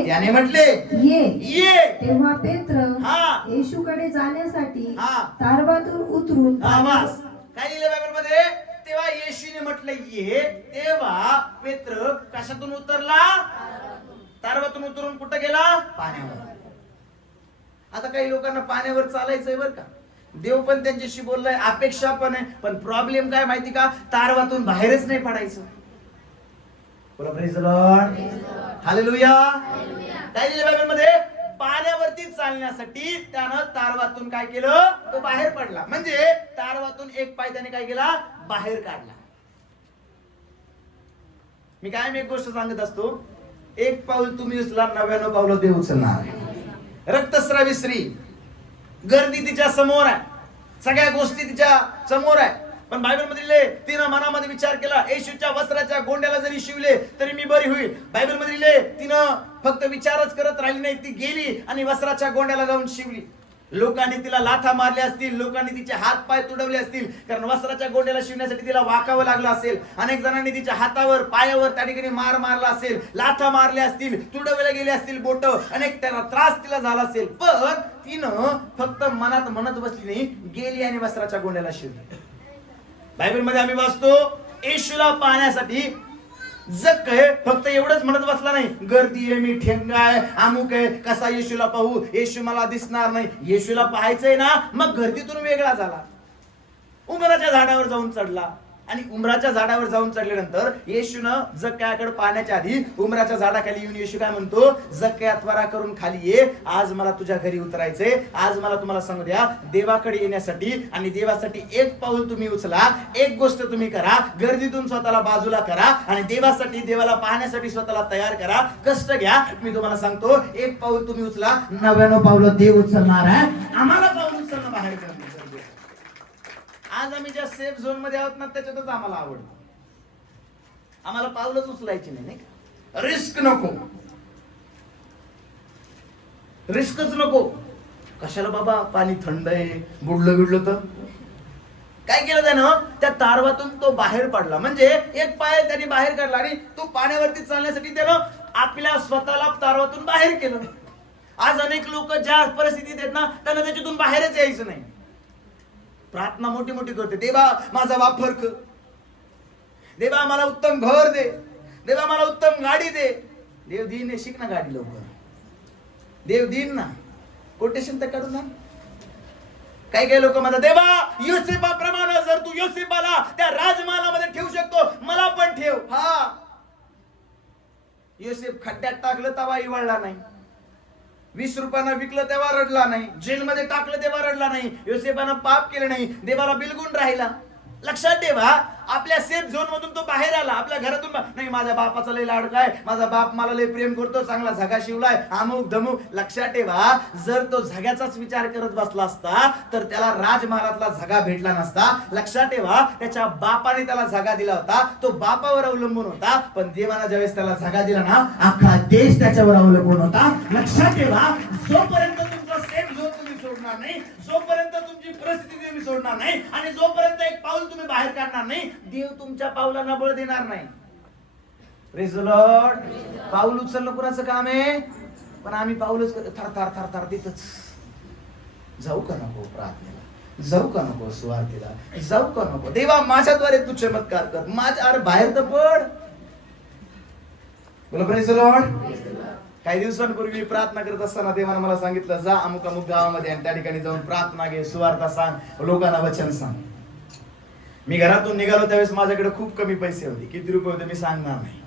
ये. तेव्हा पेत्र हा, येशूकडे जाण्यासाठी हा, तारवातून उतरून काय लिहिलं बायबल मध्ये? तेव्हा येशूने म्हटलं ये, तेव्हा पेत्र कशातून उतरला? तारवातून उतरून कुठं गेला? पाण्यावर. आता काही लोकांना पाण्यावर चालायचंय बरं का, देव पण त्यांच्याशी बोललाय, अपेक्षा पण आहे, पण प्रॉब्लेम काय माहिती का? तारवातून बाहेरच नाही पडायचं. बोला प्रेज द लॉर्ड, हालेलुया. काय दिलं बायबलमध्ये? पाण्यावरती चालण्यासाठी त्यानं तारवातून काय केलं? तो बाहेर पडला. म्हणजे तारवातून एक पाय त्याने काय केला? बाहेर काढला. मी कायम एक गोष्ट सांगत असतो, एक पाऊल तुम्ही उचला, 99 पावलं देव उचलणार. रक्तस्रावी स्त्री, गर्दी तिच्या समोर आहे, सगळ्या गोष्टी तिच्या समोर आहे, पण बायबल मध्ये तिनं मनामध्ये विचार केला, येशूच्या वस्त्राच्या गोंड्याला जरी शिवले तरी मी बरी होईल. बायबल मध्ये तिनं फक्त विचारच करत राहिली नाही, ती गेली आणि वस्त्राच्या गोंड्याला जाऊन शिवली. लोकांनी तिला लाथा मारल्या असतील, लोकांनी तिचे हात पाय तुडवले असतील, कारण वस्त्राच्या गोंड्याला शिवण्यासाठी तिला वाकावं लागलं असेल. अनेक जणांनी तिच्या हातावर पायावर त्या ठिकाणी मार मारला असेल, लाथा मारल्या असतील, तुडवले गेले असतील बोट, अनेक त्याला त्रास तिला झाला असेल, पण तिनं फक्त मनात म्हणत बसली नाही, गेली आणि वस्त्राच्या गोंड्याला शिवली. बायबल मध्ये आम्ही वाचतो, येशूला पाहण्यासाठी जक्कय फक्त एवढंच म्हणत बसला नाही, गर्दी आहे, मी ठेंगा आहे, अमुक आहे, कसा येशूला पाहू, येशू मला दिसणार नाही. येशूला पाहायचंय ना, मग गर्दीतून वेगळा झाला, उमराच्या झाडावर जाऊन चढला. आणि उमराच्या झाडावर जाऊन चढल्यानंतर येशूनं जक्कयाकडे पाहण्याच्या आधी उमराच्या झाडाखाली येऊन येशू काय म्हणतो, जक्कया त्वरा करून खाली ये, आज मला तुझ्या घरी उतरायचंय. आज मला तुम्हाला सांगू द्या, देवाकडे येण्यासाठी आणि देवासाठी एक पाऊल तुम्ही उचला, एक गोष्ट तुम्ही करा, गर्दीतून स्वतःला बाजूला करा आणि देवासाठी, देवाला पाहण्यासाठी स्वतःला तयार करा, कष्ट घ्या. मी तुम्हाला सांगतो, एक पाऊल तुम्ही उचला, 99 पावलं देव उचलणार आहे. आम्हाला पाऊल उचलणं बाहेर करणार. आज आम्ही ज्या सेफ झोन मध्ये आहोत ना, त्याच्यातच आम्हाला आवडतं. आम्हाला पावलंच उचलायची नाही, रिस्क नको, रिस्कच नको. कशाला बाबा, पाणी थंड आहे, बुडलं बिडलं तर. काय केलं त्यानं? त्या तारवातून तो बाहेर पडला, म्हणजे एक पाय त्याने बाहेर काढला आणि तो पाण्यावरती चालण्यासाठी त्यानं आपल्या स्वतःला तारवातून बाहेर केलं. आज अनेक लोक ज्या परिस्थितीत आहेत ना, त्यांना त्याच्यातून बाहेरच यायचं नाही. प्रार्थना मोठी मोठी करते, देवा माझा वापर कर, देवा मला उत्तम घर दे, देवा मला उत्तम गाडी दे. देव देईन, शिक ना गाडी लवकर, देव देईन ना, कोटेशन तर काढून ना. काही काही लोक म्हणतात, देवा योसेफाप्रमाणे जर तू योसेफाला त्या राजमहालामध्ये ठेवू शकतो, मला पण ठेव. हा, योसेफ खड्ड्यात टाकलं तेव्हा इवळला नाही, 20 रुपयानं विकलं तेव्हा रडला नाही, जेलमध्ये टाकलं तेव्हा रडला नाही, योसेफानं पाप केलं नाही, देवाला बिलगून राहिला. लक्षात ठेवा, आपल्या सेफ झोन मधून तो बाहेर आला, आपल्या घरातून नाही, माझ्या बापाचा लय लाडका आहे, माझा बाप मला लय प्रेम करतो, चांगला झगा शिवलाय, अमुक धमुक. लक्षात ठेवा, जर तो झग्याचाच विचार करत बसला असता तर त्याला राजमहालातला झगा भेटला नसता. लक्षात ठेवा, त्याच्या बापाने त्याला झगा दिला होता, तो बापावर अवलंबून होता, पण देवानं ज्यावेळेस त्याला झगा दिला ना, अख्खा देश त्याच्यावर अवलंबून होता. लक्षात ठेवा, जोपर्यंत तुमचा सेफ झोन तुम्ही सोडणार नाही, जोपर्यंत तुमची परिस्थिती तुम्ही सोडणार नाही आणि जोपर्यंत एक पाऊल तुम्ही बाहेर काढणार नाही, देव तुमच्या पावलांना बळ देणार नाही. Praise the Lord. पाऊल उचलणं कुणाचं काम आहे, पण आम्ही पाऊलच थर थर थर थर देतच. जाऊ का नको प्रार्थनेला, जाऊ का नको सुवार्तेला, जाऊ का नको, देवा माझ्याद्वारे तू चमत्कार कर, माझ्या अरे बाहेर तर पड. बोला प्रेज द लॉर्ड. काही दिवसांपूर्वी प्रार्थना करत असताना देवानं मला सांगितलं, जा अमुक अमुक गावामध्ये आणि त्या ठिकाणी जाऊन प्रार्थना घे, सुवार्ता सांग, लोकांना वचन सांग. मी घरातून निघालो त्यावेळेस माझ्याकडे खूप कमी पैसे होते, किती रुपये होते मी सांगणार नाही,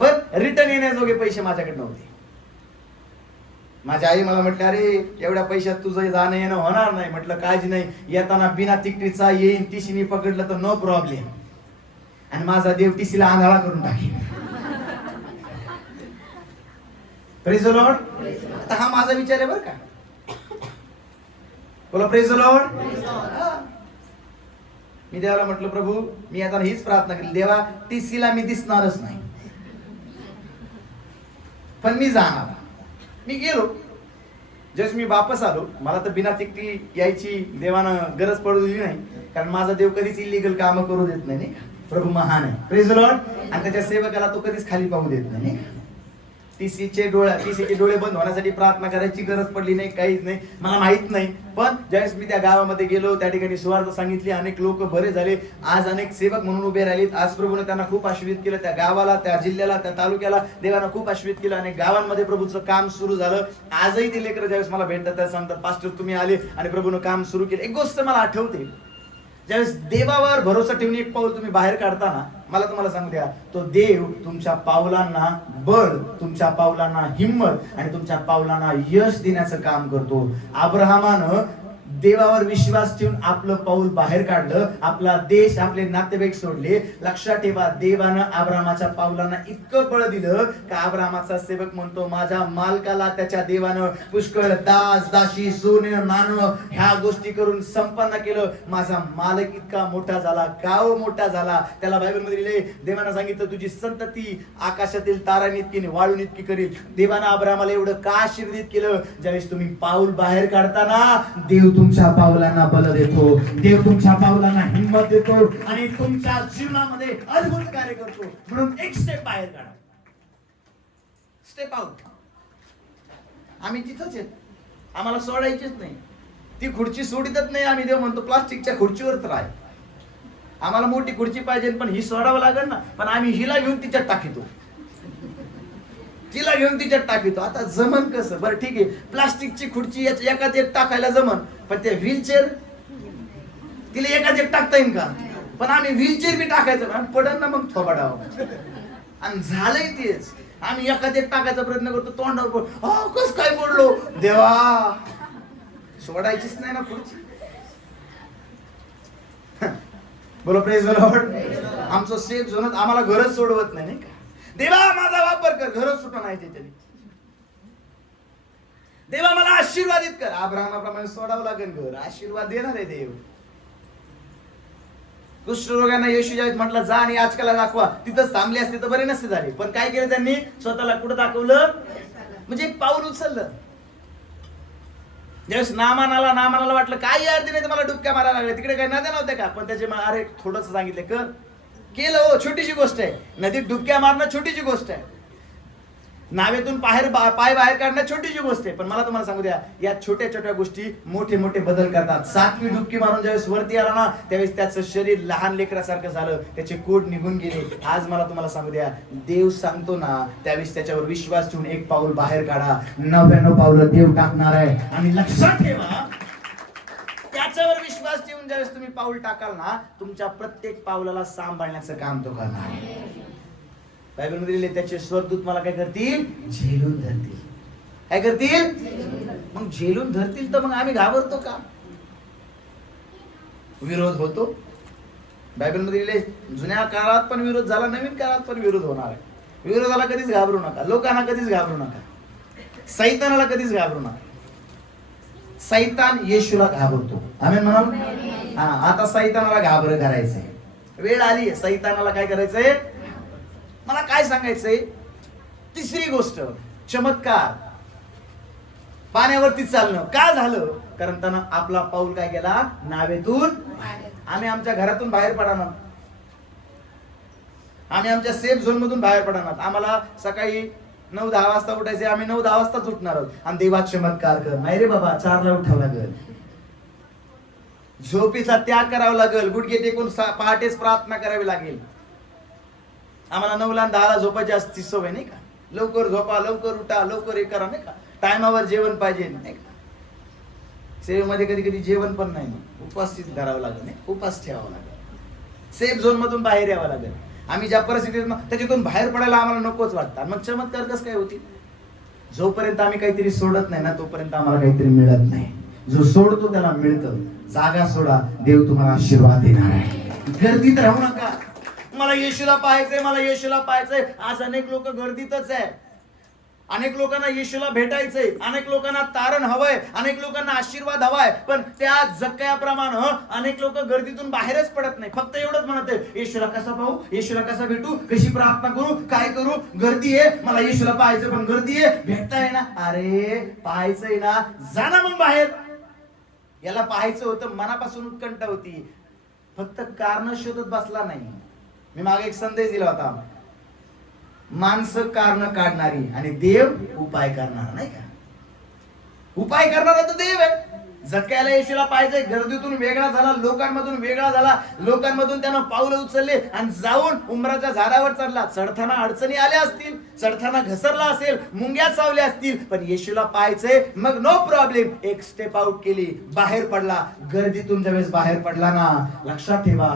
पण रिटर्न येण्याजोगे पैसे माझ्याकडे नव्हते. माझी आई मला म्हटलं, अरे एवढ्या पैशात तुझं जाणं येणं होणार नाही. म्हटलं काळजी नाही, येताना बिना तिकीटचा येईन, टीसीने पकडलं तर नो प्रॉब्लेम, आणि माझा देव टीसीला आंधळा करून टाकेल. Praise the Lord. आता हा माझा विचार आहे बरं का, बोला प्रेज द लॉर्ड. मी देवाला म्हटलं, प्रभू मी आता हीच प्रार्थना केली, देवा टीसीला मी दिसणारच नाही, पण मी जाणार. मी गेलो, जस मी वापस आलो, मला तर बिना तिकटी यायची देवानं गरज पडू दिली नाही, कारण माझा देव कधीच इलिगल काम करू देत नाही का. प्रभू महान आहे, प्रेज द लॉर्ड. आणि त्याच्या सेवकाला तो कधीच खाली पाहू देत नाही का. टीसीचे डोळे बंद होण्यासाठी प्रार्थना करायची गरज पडली नाही, काहीच नाही, मला माहित नाही. पण ज्यावेळेस मी त्या गावामध्ये गेलो, त्या ठिकाणी सुवार्थ सांगितली, अनेक लोक बरे झाले, आज अनेक सेवक म्हणून उभे राहिलेत. आज प्रभूने त्यांना खूप आशीर्वाद केलं, त्या गावाला, त्या जिल्ह्याला, त्या तालुक्याला देवानं खूप आशीर्वाद केलं आणि गावांमध्ये प्रभूचं काम सुरू झालं. आजही ते लेकरं ज्यावेळेस मला भेटतात त्या सांगतात, पास्टर तुम्ही आले आणि प्रभूनं काम सुरू केलं. एक गोष्ट मला आठवते, ज्यावेळेस देवावर भरोसा ठेवून एक पाऊल तुम्ही बाहेर काढताना, मला तुम्हाला सांगू द्या, तो देव तुमच्या पावलांना बळ, तुमच्या पावलांना हिंमत आणि तुमच्या पावलांना यश देण्याचं काम करतो. अब्राहमानं देवावर विश्वास ठेवून आपलं पाऊल बाहेर काढलं, आपला देश, आपले नातेवाईक सोडले. लक्षात ठेवा, देवानं अब्राहमाच्या पावलांना इतकं बळ दिलं का अब्राहमाचा सेवक म्हणतो, माझ्या मालकाला त्याच्या देवानं पुष्कळ दास दासी सोनं नाणं ह्या गोष्टी करून संपन्न केलं. माझा मालक इतका मोठा झाला, गाव मोठा झाला. त्याला बायबलमध्ये लिहिले, देवानं सांगितलं तुझी संतती आकाशातील तारांइतकी वाळून इतकी करील. देवानं अब्राहमाला एवढं का आशीर्वादित केलं? ज्यावेळेस तुम्ही पाऊल बाहेर काढताना देव तुमच्या पावलांना बल देतो, देव तुमच्या पावलांना हिंमत देतो आणि तुमच्या जीवनामध्ये अद्भुत कार्य करतो. म्हणून एक स्टेप बाहेर काढा, स्टेप आउट. आम्ही तिथंच आहेत, आम्हाला सोडायचीच नाही. ती खुर्ची सोडितच नाही आम्ही. देव म्हणतो प्लास्टिकच्या खुर्चीवरच राह. आम्हाला मोठी खुर्ची पाहिजे, पण ही सोडावं लागेल ना. पण आम्ही हिला घेऊन तिच्यात टाकितो, तिला घेऊन तिच्यात टाकितो. आता जमन कसं? बरं ठीक आहे, प्लास्टिकची खुर्ची एकाच एक टाकायला जमन, पण ते व्हीलचेअर तिला एकाच एक टाकता येईल का? पण आम्ही व्हीलचेअर बी टाकायचं पडन ना मग थोबाडावं. आणि झालंय तेच, आम्ही एकाच एक टाकायचा प्रयत्न करतो, तोंडावर कस काय पडलो देवा. सोडायचीच नाही ना खुर्ची. बोलो प्रेज द लॉर्ड. आमचं सेफ झोन आम्हाला घरच सोडवत नाही का? देवा माझा वापर कर, घरच सुटून आहे त्याने. देवा मला आशीर्वादित कर. अब्राहमाप्रमाणे सोडावं लागेल घर, आशीर्वाद देणार आहे देव. कुष्ठरोगांना येशू ज्यावेळेस म्हटलं जा आणि आजकाल दाखवा, तिथंच थांबले असते तर बरे नसते झाले. पण काय केलं त्यांनी? स्वतःला कुठं दाखवलं? म्हणजे एक पाऊल उचललं. ज्यावेळेस नामानाला वाटलं काय यार दिले मला डुबक्या मारायला लागले, तिकडे काही नद्या नव्हत्या का? पण त्याचे अरे थोडंसं सांगितलं कर, केलं. हो, छोटीशी गोष्ट आहे. नदीत डुबक्या मारणं छोटीची गोष्ट आहे, नावेतून पाय बाहेर काढणं छोटीशी गोष्ट आहे. पण मला तुम्हाला सांगू द्या, या छोट्या छोट्या गोष्टी मोठे मोठे बदल करतात. 7वी डुबकी मारून ज्यावेळेस वरती आला ना, त्यावेळेस त्याचं शरीर लहान लेकरासारखं झालं, त्याचे कोट निघून गेले. आज मला तुम्हाला सांगू द्या, देव सांगतो ना, त्यावेळेस त्याच्यावर विश्वास ठेवून एक पाऊल बाहेर काढा. 99 पावलं देव टाकणार आहे. आणि लक्षात ठेवा, त्याच्यावर विश्वास ठेवून ज्यावेळेस तुम्ही पाऊल टाकाल ना, तुमच्या प्रत्येक पावलाला सांभाळण्याचं काम तो करणार आहे. बायबलमध्ये लिहिले, त्याचे स्वर्गदूत मला काय करतील? झेलून धरतील. काय करतील? मग झेलून धरतील तर मग आम्ही घाबरतो का? विरोध होतो. बायबलमध्ये लिहिले, जुन्या काळात पण विरोध झाला, नवीन काळात पण विरोध होणार आहे. विरोधाला कधीच घाबरू नका, लोकांना कधीच घाबरू नका, सैतानाला कधीच घाबरू नका. सैतान येशूला घाबरतो. आमेन म्हणा. आता सैतानाला घाबर करायचंय, वेळ आली आहे. सैतानाला काय करायचंय? मला काय सांगायचंय? तिसरी गोष्ट, चमत्कार. पाण्यावरती चालणं का झालं? कारण त्यानं आपला पाऊल काय केला? नावेतून. आम्ही आमच्या घरातून बाहेर पडणार, आम्ही आमच्या सेफ झोन मधून बाहेर पडणार. आम्हाला सकाळी 9-10 वाजता उठायचे, आम्ही 9-10 वाजताच उठणार आहोत. आणि देवा चमत्कार कर. नाही रे बाबा, 4ला उठावं लागेल, झोपीचा त्याग करावा लागेल, गुडघे टेकून पहाटेच प्रार्थना करावी लागेल. आम्हाला 9ला 10ला झोपायची असती सवय नाही का? लवकर झोपा, लवकर उठा, लवकर हे करा नाही का? टायमावर जेवण पाहिजे नाही का? सेवेमध्ये कधी कधी जेवण पण नाही, उपवास धरावं लागेल, नाही उपास ठेवावं लागेल, सेफ झोन मधून बाहेर यावं लागेल. आम्ही ज्या परिस्थितीत त्याच्यातून बाहेर पडायला आम्हाला नकोच वाटतं. मग चमत्कार कसं काय होतील? जोपर्यंत आम्ही काहीतरी सोडत नाही ना, तोपर्यंत आम्हाला काहीतरी मिळत नाही. जो सोडतो त्याला मिळतं. जागा सोडा, देव तुम्हाला आशीर्वाद देणार आहे. गर्दीत राहू नका. मला येशूला पाहायचंय, मला येशूला पाहायचंय. आज अनेक लोक गर्दीतच आहे. अनेक लोकांना येशूला भेटायचंय, अनेक लोकांना तारण हवंय, अनेक लोकांना आशीर्वाद हवाय. पण त्या जक्कयाप्रमाणे अनेक लोक गर्दीतून बाहेरच पडत नाही. फक्त एवढंच म्हणत आहे, येशूला कसा पाहू, येशूला कसा भेटू, कशी प्रार्थना करू, काय करू? गर्दी आहे, मला येशूला पाहायचं पण गर्दी आहे, भेटताय ना. अरे पाहायचंय ना, जा ना मग बाहेर. याला पाहायचं होतं, मनापासून उत्कंठा होती, फक्त कारण शोधत बसला नाही. मी मागे एक संदेश दिला होता, माणसं कारण काढणारी आणि देव उपाय करणार, नाही का? उपाय करणारा तर देव आहे. झटक्याला येशूला पाहिजे, गर्दीतून वेगळा झाला, लोकांमधून वेगळा झाला, लोकांमधून त्यानं पावलं उचलले आणि जाऊन उंबराच्या झाडावर चढला. चढताना अडचणी आल्या असतील, चढताना घसरला असेल, मुंग्या चावल्या असतील, पण येशूला पाहायचंय. मग नो प्रॉब्लेम, एक स्टेप आउट केली, बाहेर पडला. गर्दीतून ज्यावेळेस बाहेर पडला ना, लक्षात ठेवा,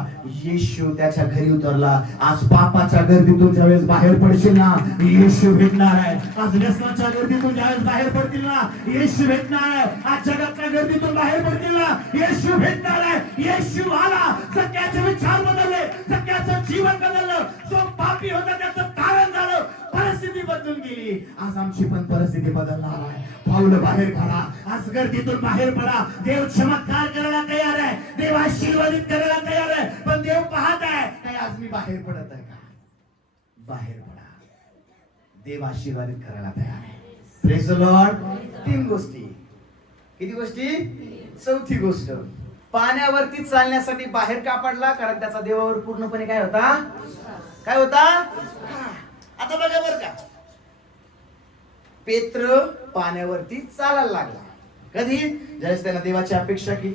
येशू त्याच्या घरी उतरला. आज पापाच्या गर्दीतून ज्यावेळेस बाहेर पडशील ना, येशू भेटणार आहे. आज व्यसनाच्या गर्दीतून ज्यावेळेस बाहेर पडतील ना, येशू भेटणार आहे. आज जगातल्या गर्दीतून बाहेर पडतील ना, येशू भेटणार आहे. येशू आला, सगळ्याचे विचार बदलले, सगळ्याचं जीवन बदललं. जो पापी होता त्याचं कारण झालं, परिस्थिती बदलून गेली. आज आमची पण परिस्थिती बदलणार आहे. पाऊल बाहेर काढा, आज गर्दीतून बाहेर पडा. देव चमत्कार करायला तयार आहे, देव आशीर्वादित करायला तयार आहे. पण देव पाहत आहे काय आज मी बाहेर पडत आहे का? बाहेर पडा, देव आशीर्वादित करायला तयार आहे. Praise the Lord. 3 गोष्टी. किती गोष्टी? 4थी गोष्ट, पाण्यावरती चालण्यासाठी बाहेर का पडला? कारण त्याचा देवावर पूर्णपणे काय होता? काय होता? आता बघा बर का, पेत्र पाण्यावरती चालायला लागला. कधी? ज्यावेळेस त्यानं देवाची अपेक्षा केली,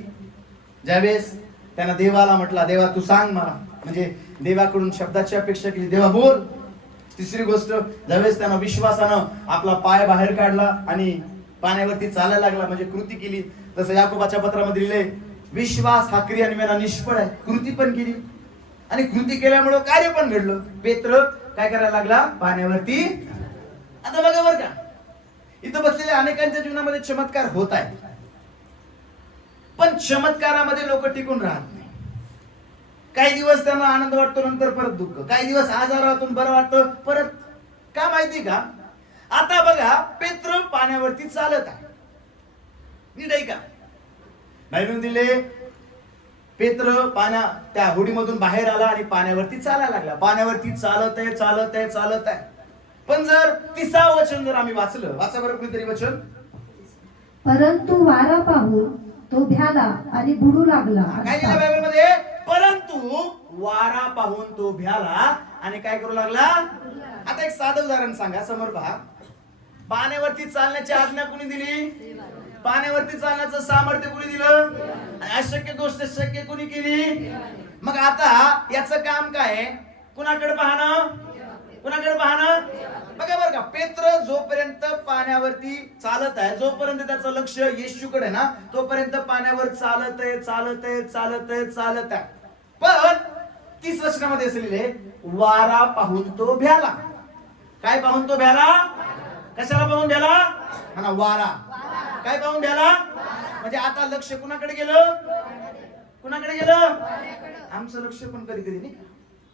ज्यावेळेस त्यानं देवाला म्हटला, देवा तू सांग मला, म्हणजे देवाकडून शब्दाची अपेक्षा केली, देवा बोल. 3री गोष्ट, ज्यावेळेस त्यानं विश्वासानं आपला पाय बाहेर काढला आणि पाण्यावरती चालायला लागला, म्हणजे कृती केली. तसं याकोबाच्या पत्रामध्ये लिहिले, विश्वास हा क्रियान्वयना निष्फळ आहे. कृती पण केली आणि कृती केल्यामुळे कार्य पण घडलं. पेत्र काय करायला लागला? पाण्यावरती. आता बघा बर का, इथं बसलेल्या अनेकांच्या जीवनामध्ये चमत्कार होत आहेत, पण चमत्कारामध्ये लोक टिकून राहत नाही. काही दिवस त्यांना आनंद वाटतो, नंतर परत दुःख. काही दिवस आजारातून बरं वाटतं, परत. का माहिती का? आता बघा, पेत्र पाण्यावरती चालत आहे, नीट आहे का? बाहेरून दिले, पेत्र त्या होडीमधून बाहेर आला आणि पाण्यावरती चालायला लागला. पाण्यावरती चालत आहे, चालत आहे, चालत आहे. पण जर 30व वचन जर आम्ही वाचलं, वाचा बरं कुणीतरी वचन. परंतु वारा पाहून तो भ्याला आणि बुडू लागला. काय दिलं बायबलमध्ये? परंतु वारा पाहून तो भ्याला आणि काय करू लागला? आता एक साधं उदाहरण सांगा, समोर पहा. पाण्यावरती चालण्याची आज्ञा कोणी दिली? पाण्यावरती चालण्याचं सामर्थ्य कोणी दिलं? आणि अशक्य गोष्ट शक्य कोणी केली? मग आता याचं काम काय? कुणाकडे पाहणं? कुणाकडे पाहणं? बघा बरं का, पेत्र जोपर्यंत पाण्यावरती चालत आहे, जोपर्यंत त्याचं लक्ष येशूकडे ना, तोपर्यंत पाण्यावर चालत आहे, चालत आहे, चालत आहे, चालत आहे. पण 30 वचनामध्ये असलेले, वारा पाहून तो भ्याला. काय पाहून तो भ्याला? कशाला पाहून भ्याला? म्हणा वारा. काय पाहून भ्याला? म्हणजे आता लक्ष कुणाकडे गेलं? कुणाकडे गेलं? आमचं लक्ष पण कधी कधी नाही,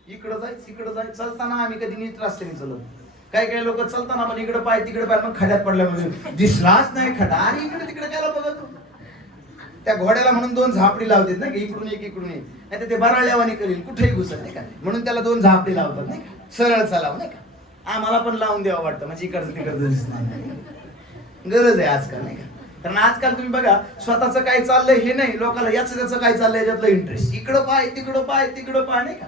इकडं जाय तिकडं जाय. चालताना आम्ही कधी नीट रस्त्याने चालत. काही काही लोक चालताना पण इकडे पाय तिकडे पाय, मग खड्यात पडल्या म्हणजे दिसलाच नाही खडा, आणि इकडे तिकडे काय बघतो. त्या घोड्याला म्हणून 2 झापडी लावतात ना, इकडून एक इकडून एक, नाही तर ते बराळल्यावानी करील, कुठेही घुसत नाही का, म्हणून त्याला 2 झापडी लावतात नाही का, सरळ चालावं नाही का. आम्हाला पण लावून द्यावं वाटतं, म्हणजे इकडचं तिकडचं दिसणार. गरज आहे आजकाल नाही का. कारण आजकाल तुम्ही बघा, स्वतःचं काय चाललंय हे नाही, लोकांना याचं त्याचं काय चाललंय याच्यातलं इंटरेस्ट. इकडं पाय तिकडं पाय तिकडं पाय नाही का.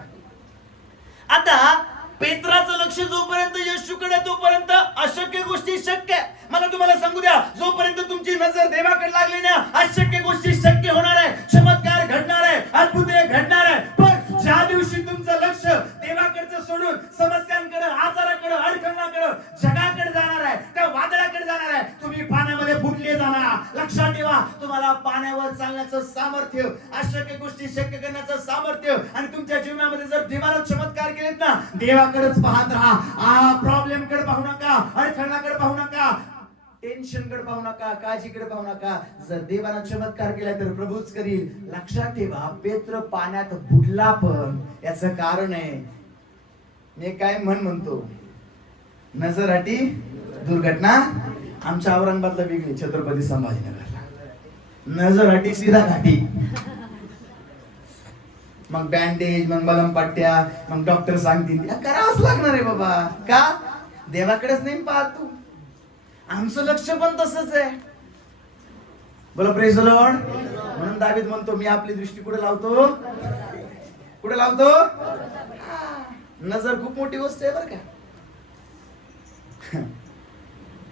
आता पेत्राचं लक्ष जोपर्यंत येशूकडे, तोपर्यंत अशक्य गोष्टी शक्य आहे. मला तुम्हाला सांगू द्या, जोपर्यंत तुमची नजर देवाकडे लागली ना, अशक्य गोष्टी शक्य होणार आहे, चमत्कार घडणार आहे, अद्भुते घडणार आहे. पण ज्या दिवशी तुमचं लक्ष देवाकडचं सोडून समस्यांकडे, आजाराकडे, अडचणाकडे, जगाकडे जाणार आहे, त्या वादळाकडे जाणार आहे, तुम्ही पाण्यामध्ये बुडले जाणार. लक्षात ठेवा, तुम्हाला पाण्यावर चालण्याचं सामर्थ्य, अशक्य गोष्टी शक्य करण्याचं सामर्थ्य, आणि तुमच्या जीवनामध्ये जर देवाला चमत्कार केलेत ना, देवाकडेच पाहत राहा. प्रॉब्लेम कडे पाहू नका, अडचणाकडे पाहू नका, टेन्शन कडे पाहू नका, काळजीकडे पाहू नका. जर देवाला चमत्कार केला तर प्रभूच करील. लक्षात ठेवा, पेत्र पाण्यात बुडला, पण याचं कारण आहे, मी काय म्हणतो, नजरहाटी दुर्घटना. आमच्या औरंगाबादला वेगळी, छत्रपती संभाजीनगरला नजरहाटी सीधा घाटी, मग बँडेज, मग मलम पट्ट्या, मग डॉक्टर सांगतील करावंच लागणार आहे बाबा. का? देवाकडेच नाही पाहत तू. आमचं लक्ष पण तसंच आहे. बोला प्रेज द लॉर्ड. म्हणून दावीद म्हणतो, मी आपली दृष्टी कुठे लावतो? कुठे लावतो? नजर खूप मोठी गोष्ट आहे बरं का.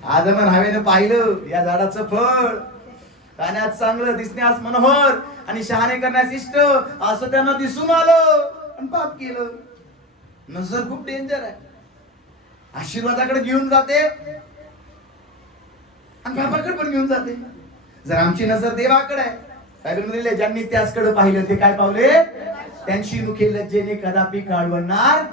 आदमन हवेनं पाहिलं या झाडाचं फळ खाण्यात चांगलं, दिसण्यास मनोहर आणि शहाणे करण्यास इष्ट असं त्यांना दिसून आलं आणि पाप केलं. नजर खूप डेंजर आहे. आशीर्वादाकडे घेऊन जाते आणि पापाकडे पण घेऊन जाते. जर आमची नजर देवाकडे आहे, बायबलमध्ये लिहिलंय, ज्यांनी त्याचकडे पाहिलं ते काय पावले, त्यांची मुखे लज्जेने कदापि काढवणार.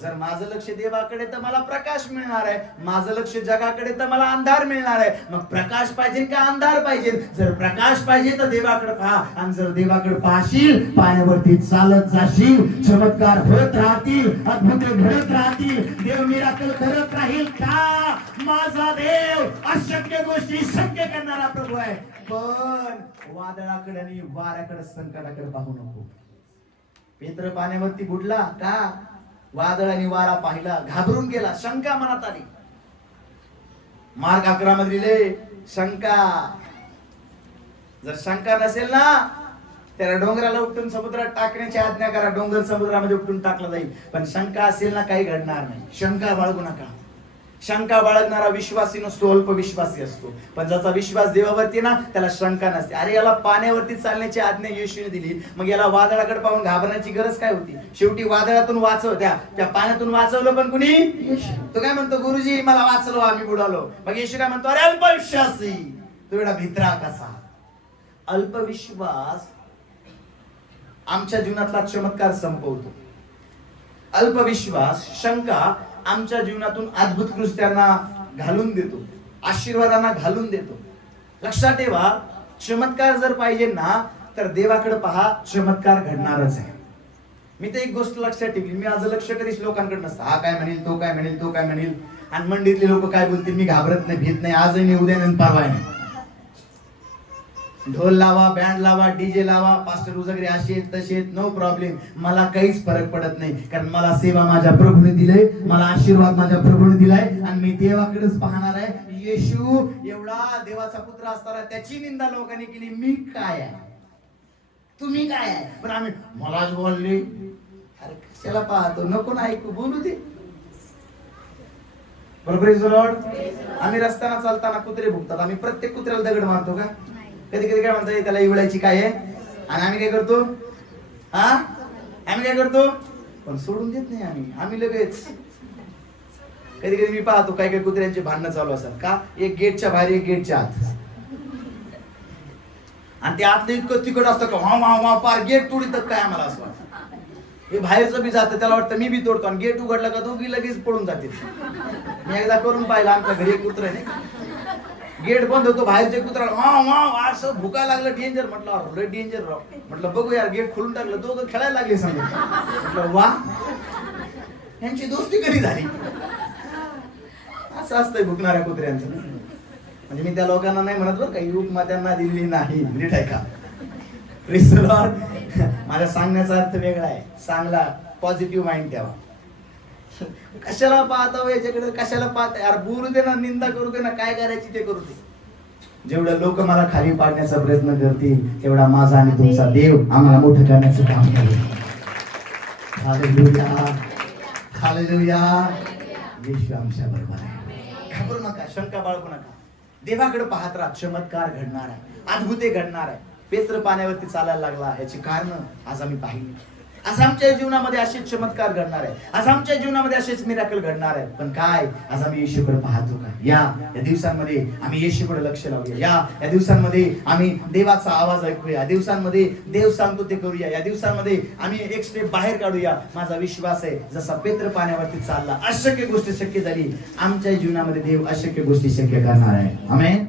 जर माझं लक्ष देवाकडे तर मला प्रकाश मिळणार आहे, माझं लक्ष जगाकडे तर मला अंधार मिळणार आहे. मग प्रकाश पाहिजे का अंधार पाहिजे? जर प्रकाश पाहिजे तर देवाकडे पहा, आणि जर देवाकडे पाहशील, पाण्यावरती चालत जाशील, चमत्कार होत राहतील, अद्भुत घडत राहतील, देव मिराकल करत राहील. का? माझा देव अशक्य गोष्टी शक्य करणारा प्रभू आहे. पण वादळाकडे आणि वाऱ्याकडे, संकटाकडे पाहू नको. पेत्र पाण्यावरती बुडला का? वादळ आणि वारा पाहिला, घाबरून गेला, शंका मनात आली. मार्ग 11 मध्ये लिहिले, शंका. जर शंका नसेल ना, त्याला डोंगराला उपटून समुद्रात टाकण्याची आज्ञा करा, डोंगर समुद्रामध्ये उपटून टाकला जाईल. पण शंका असेल ना, काही घडणार नाही. शंका बाळगू नका. शंका बाळगणारा विश्वासी नसतो, अल्प विश्वासी असतो. पण ज्याचा विश्वास देवावरती ना, त्याला शंका नसते. अरे याला पाण्यावरती चालण्याची आज्ञा येशूने दिली, मग याला वादळाकडे पाहून घाबरण्याची गरज काय होती? शेवटी वादळातून वाचव, त्या पाण्यातून वाचवलं पण कुणी? तो काय म्हणतो, गुरुजी मला वाचलो, आम्ही बुडालो. मग येशू काय म्हणतो, अरे अल्पविश्वासी, तू एवढा भित्रा कसा? अल्पविश्वास आमच्या जीवनातला चमत्कार संपवतो. अल्पविश्वास, शंका आमच्या जीवनातून अद्भुत कृत्यांना घालून देतो, आशीर्वादांना घालून देतो. लक्षात ठेवा, चमत्कार जर पाहिजे ना, तर देवाकडे पहा, चमत्कार घडणारच आहे. मी तर एक गोष्ट लक्षात ठेवली, मी माझं लक्ष कधीच लोकांकडे नसतं. हा काय म्हणेल, तो काय म्हणेल, तो काय म्हणेल, आणि मंडळीतले लोक काय बोलतील, मी घाबरत नाही, भीत नाही. आजही नाही, उद्या नाही, परवा नाही. ढोल लावा, बँड लावा, डीजे लावा, पास्टर उजगरे असे तसे, नो प्रॉब्लेम. मला काहीच फरक पडत नाही, कारण मला सेवा माझ्या प्रभूने दिले, मला आशीर्वाद माझ्या प्रभूने दिलाय, आणि मी देवाकडेच पाहणार आहे. येशू एवढा देवाचा पुत्र असताना त्याची निंदा लोकांनी केली. मी काय आहे, तुम्ही काय आहे? पण आम्ही मलाच बोलले. अरे कशाला पाहतो, नको ना ऐकू, बोलू दे. बरोबर. आम्ही रस्त्याने चालताना कुत्रे भुकतात, आम्ही प्रत्येक कुत्र्याला दगड मारतो का? कधी कधी काय म्हणतात, त्याला इवळायची काय आहे, आणि आम्ही काय करतो? आम्ही काय करतो? पण सोडून देत नाही आम्ही लगेच. कधी कधी मी पाहतो काही काही कुत्र्यांचे भांडणं चालू असतात का, एक गेटच्या बाहेर, एक गेटच्या आत, आणि ते आतलं इतकं तिकड असतं का, वा पार गेट तोडीत काय, आम्हाला असं वाटतं. हे बाहेरचं बी जातं, त्याला वाटतं मी बी तोडतो, आणि गेट उघडला का दोघी लगेच पळून जाते. मी एकदा करून पाहिलं, आमच्या घरी एक कुत्र नाही, गेट बंद होतो, बाहेरचे कुत्रा असं भुका लागलं, डेंजर. म्हटलं डेंजर राव, म्हटलं बघू यार, गेट खोलून टाकलं, दोघं खेळायला लागले समजा. म्हटलं वा, यांची दोस्ती कधी झाली? असं असतंय भुकणाऱ्या कुत्र्यांचं. म्हणजे मी त्या लोकांना नाही म्हणत बरं, काही उपमा त्यांना दिली नाही, नीट आहे का? माझ्या सांगण्याचा अर्थ वेगळा आहे, चांगला पॉझिटिव्ह माइंड ठेवा. कशाला पाहता याच्याकडे, कशाला पाहता यार, बोलू दे ना, निंदा करू दे ना, काय करायची ते करू दे. जेवढं लोक मला खाली पाडण्याचा प्रयत्न करतील, तेवढा माझा आणि तुमचा देव आम्हाला मोठं करण्याचं काम करेल. Hallelujah, hallelujah. येशू आमच्या बरोबर आहे. घाबरू नका, शंका बाळगू नका. देवाकडे पाहत राहा, चमत्कार घडणार आहे, अद्भुते घडणार आहे. पेत्र पाण्यावरती चालायला लागला, याची कारण आज आम्ही पाहिली. आज आमच्या जीवनामध्ये असेच चमत्कार घडणार आहे, आज आमच्या जीवनामध्ये असेच मिराकल घडणार आहे. पण काय, आज आम्ही येशूकडे पाहतो का? या दिवसांमध्ये आम्ही येशूकडे लक्ष लावूया. या दिवसांमध्ये आम्ही देवाचा आवाज ऐकूया. या दिवसांमध्ये देव सांगतो ते करूया. या दिवसांमध्ये आम्ही एक स्टेप बाहेर काढूया. माझा विश्वास आहे, जसा पेत्र पाण्यावरती चालला, अशक्य गोष्टी शक्य झाली, आमच्या जीवनामध्ये देव अशक्य गोष्टी शक्य करणार आहे. आमेन.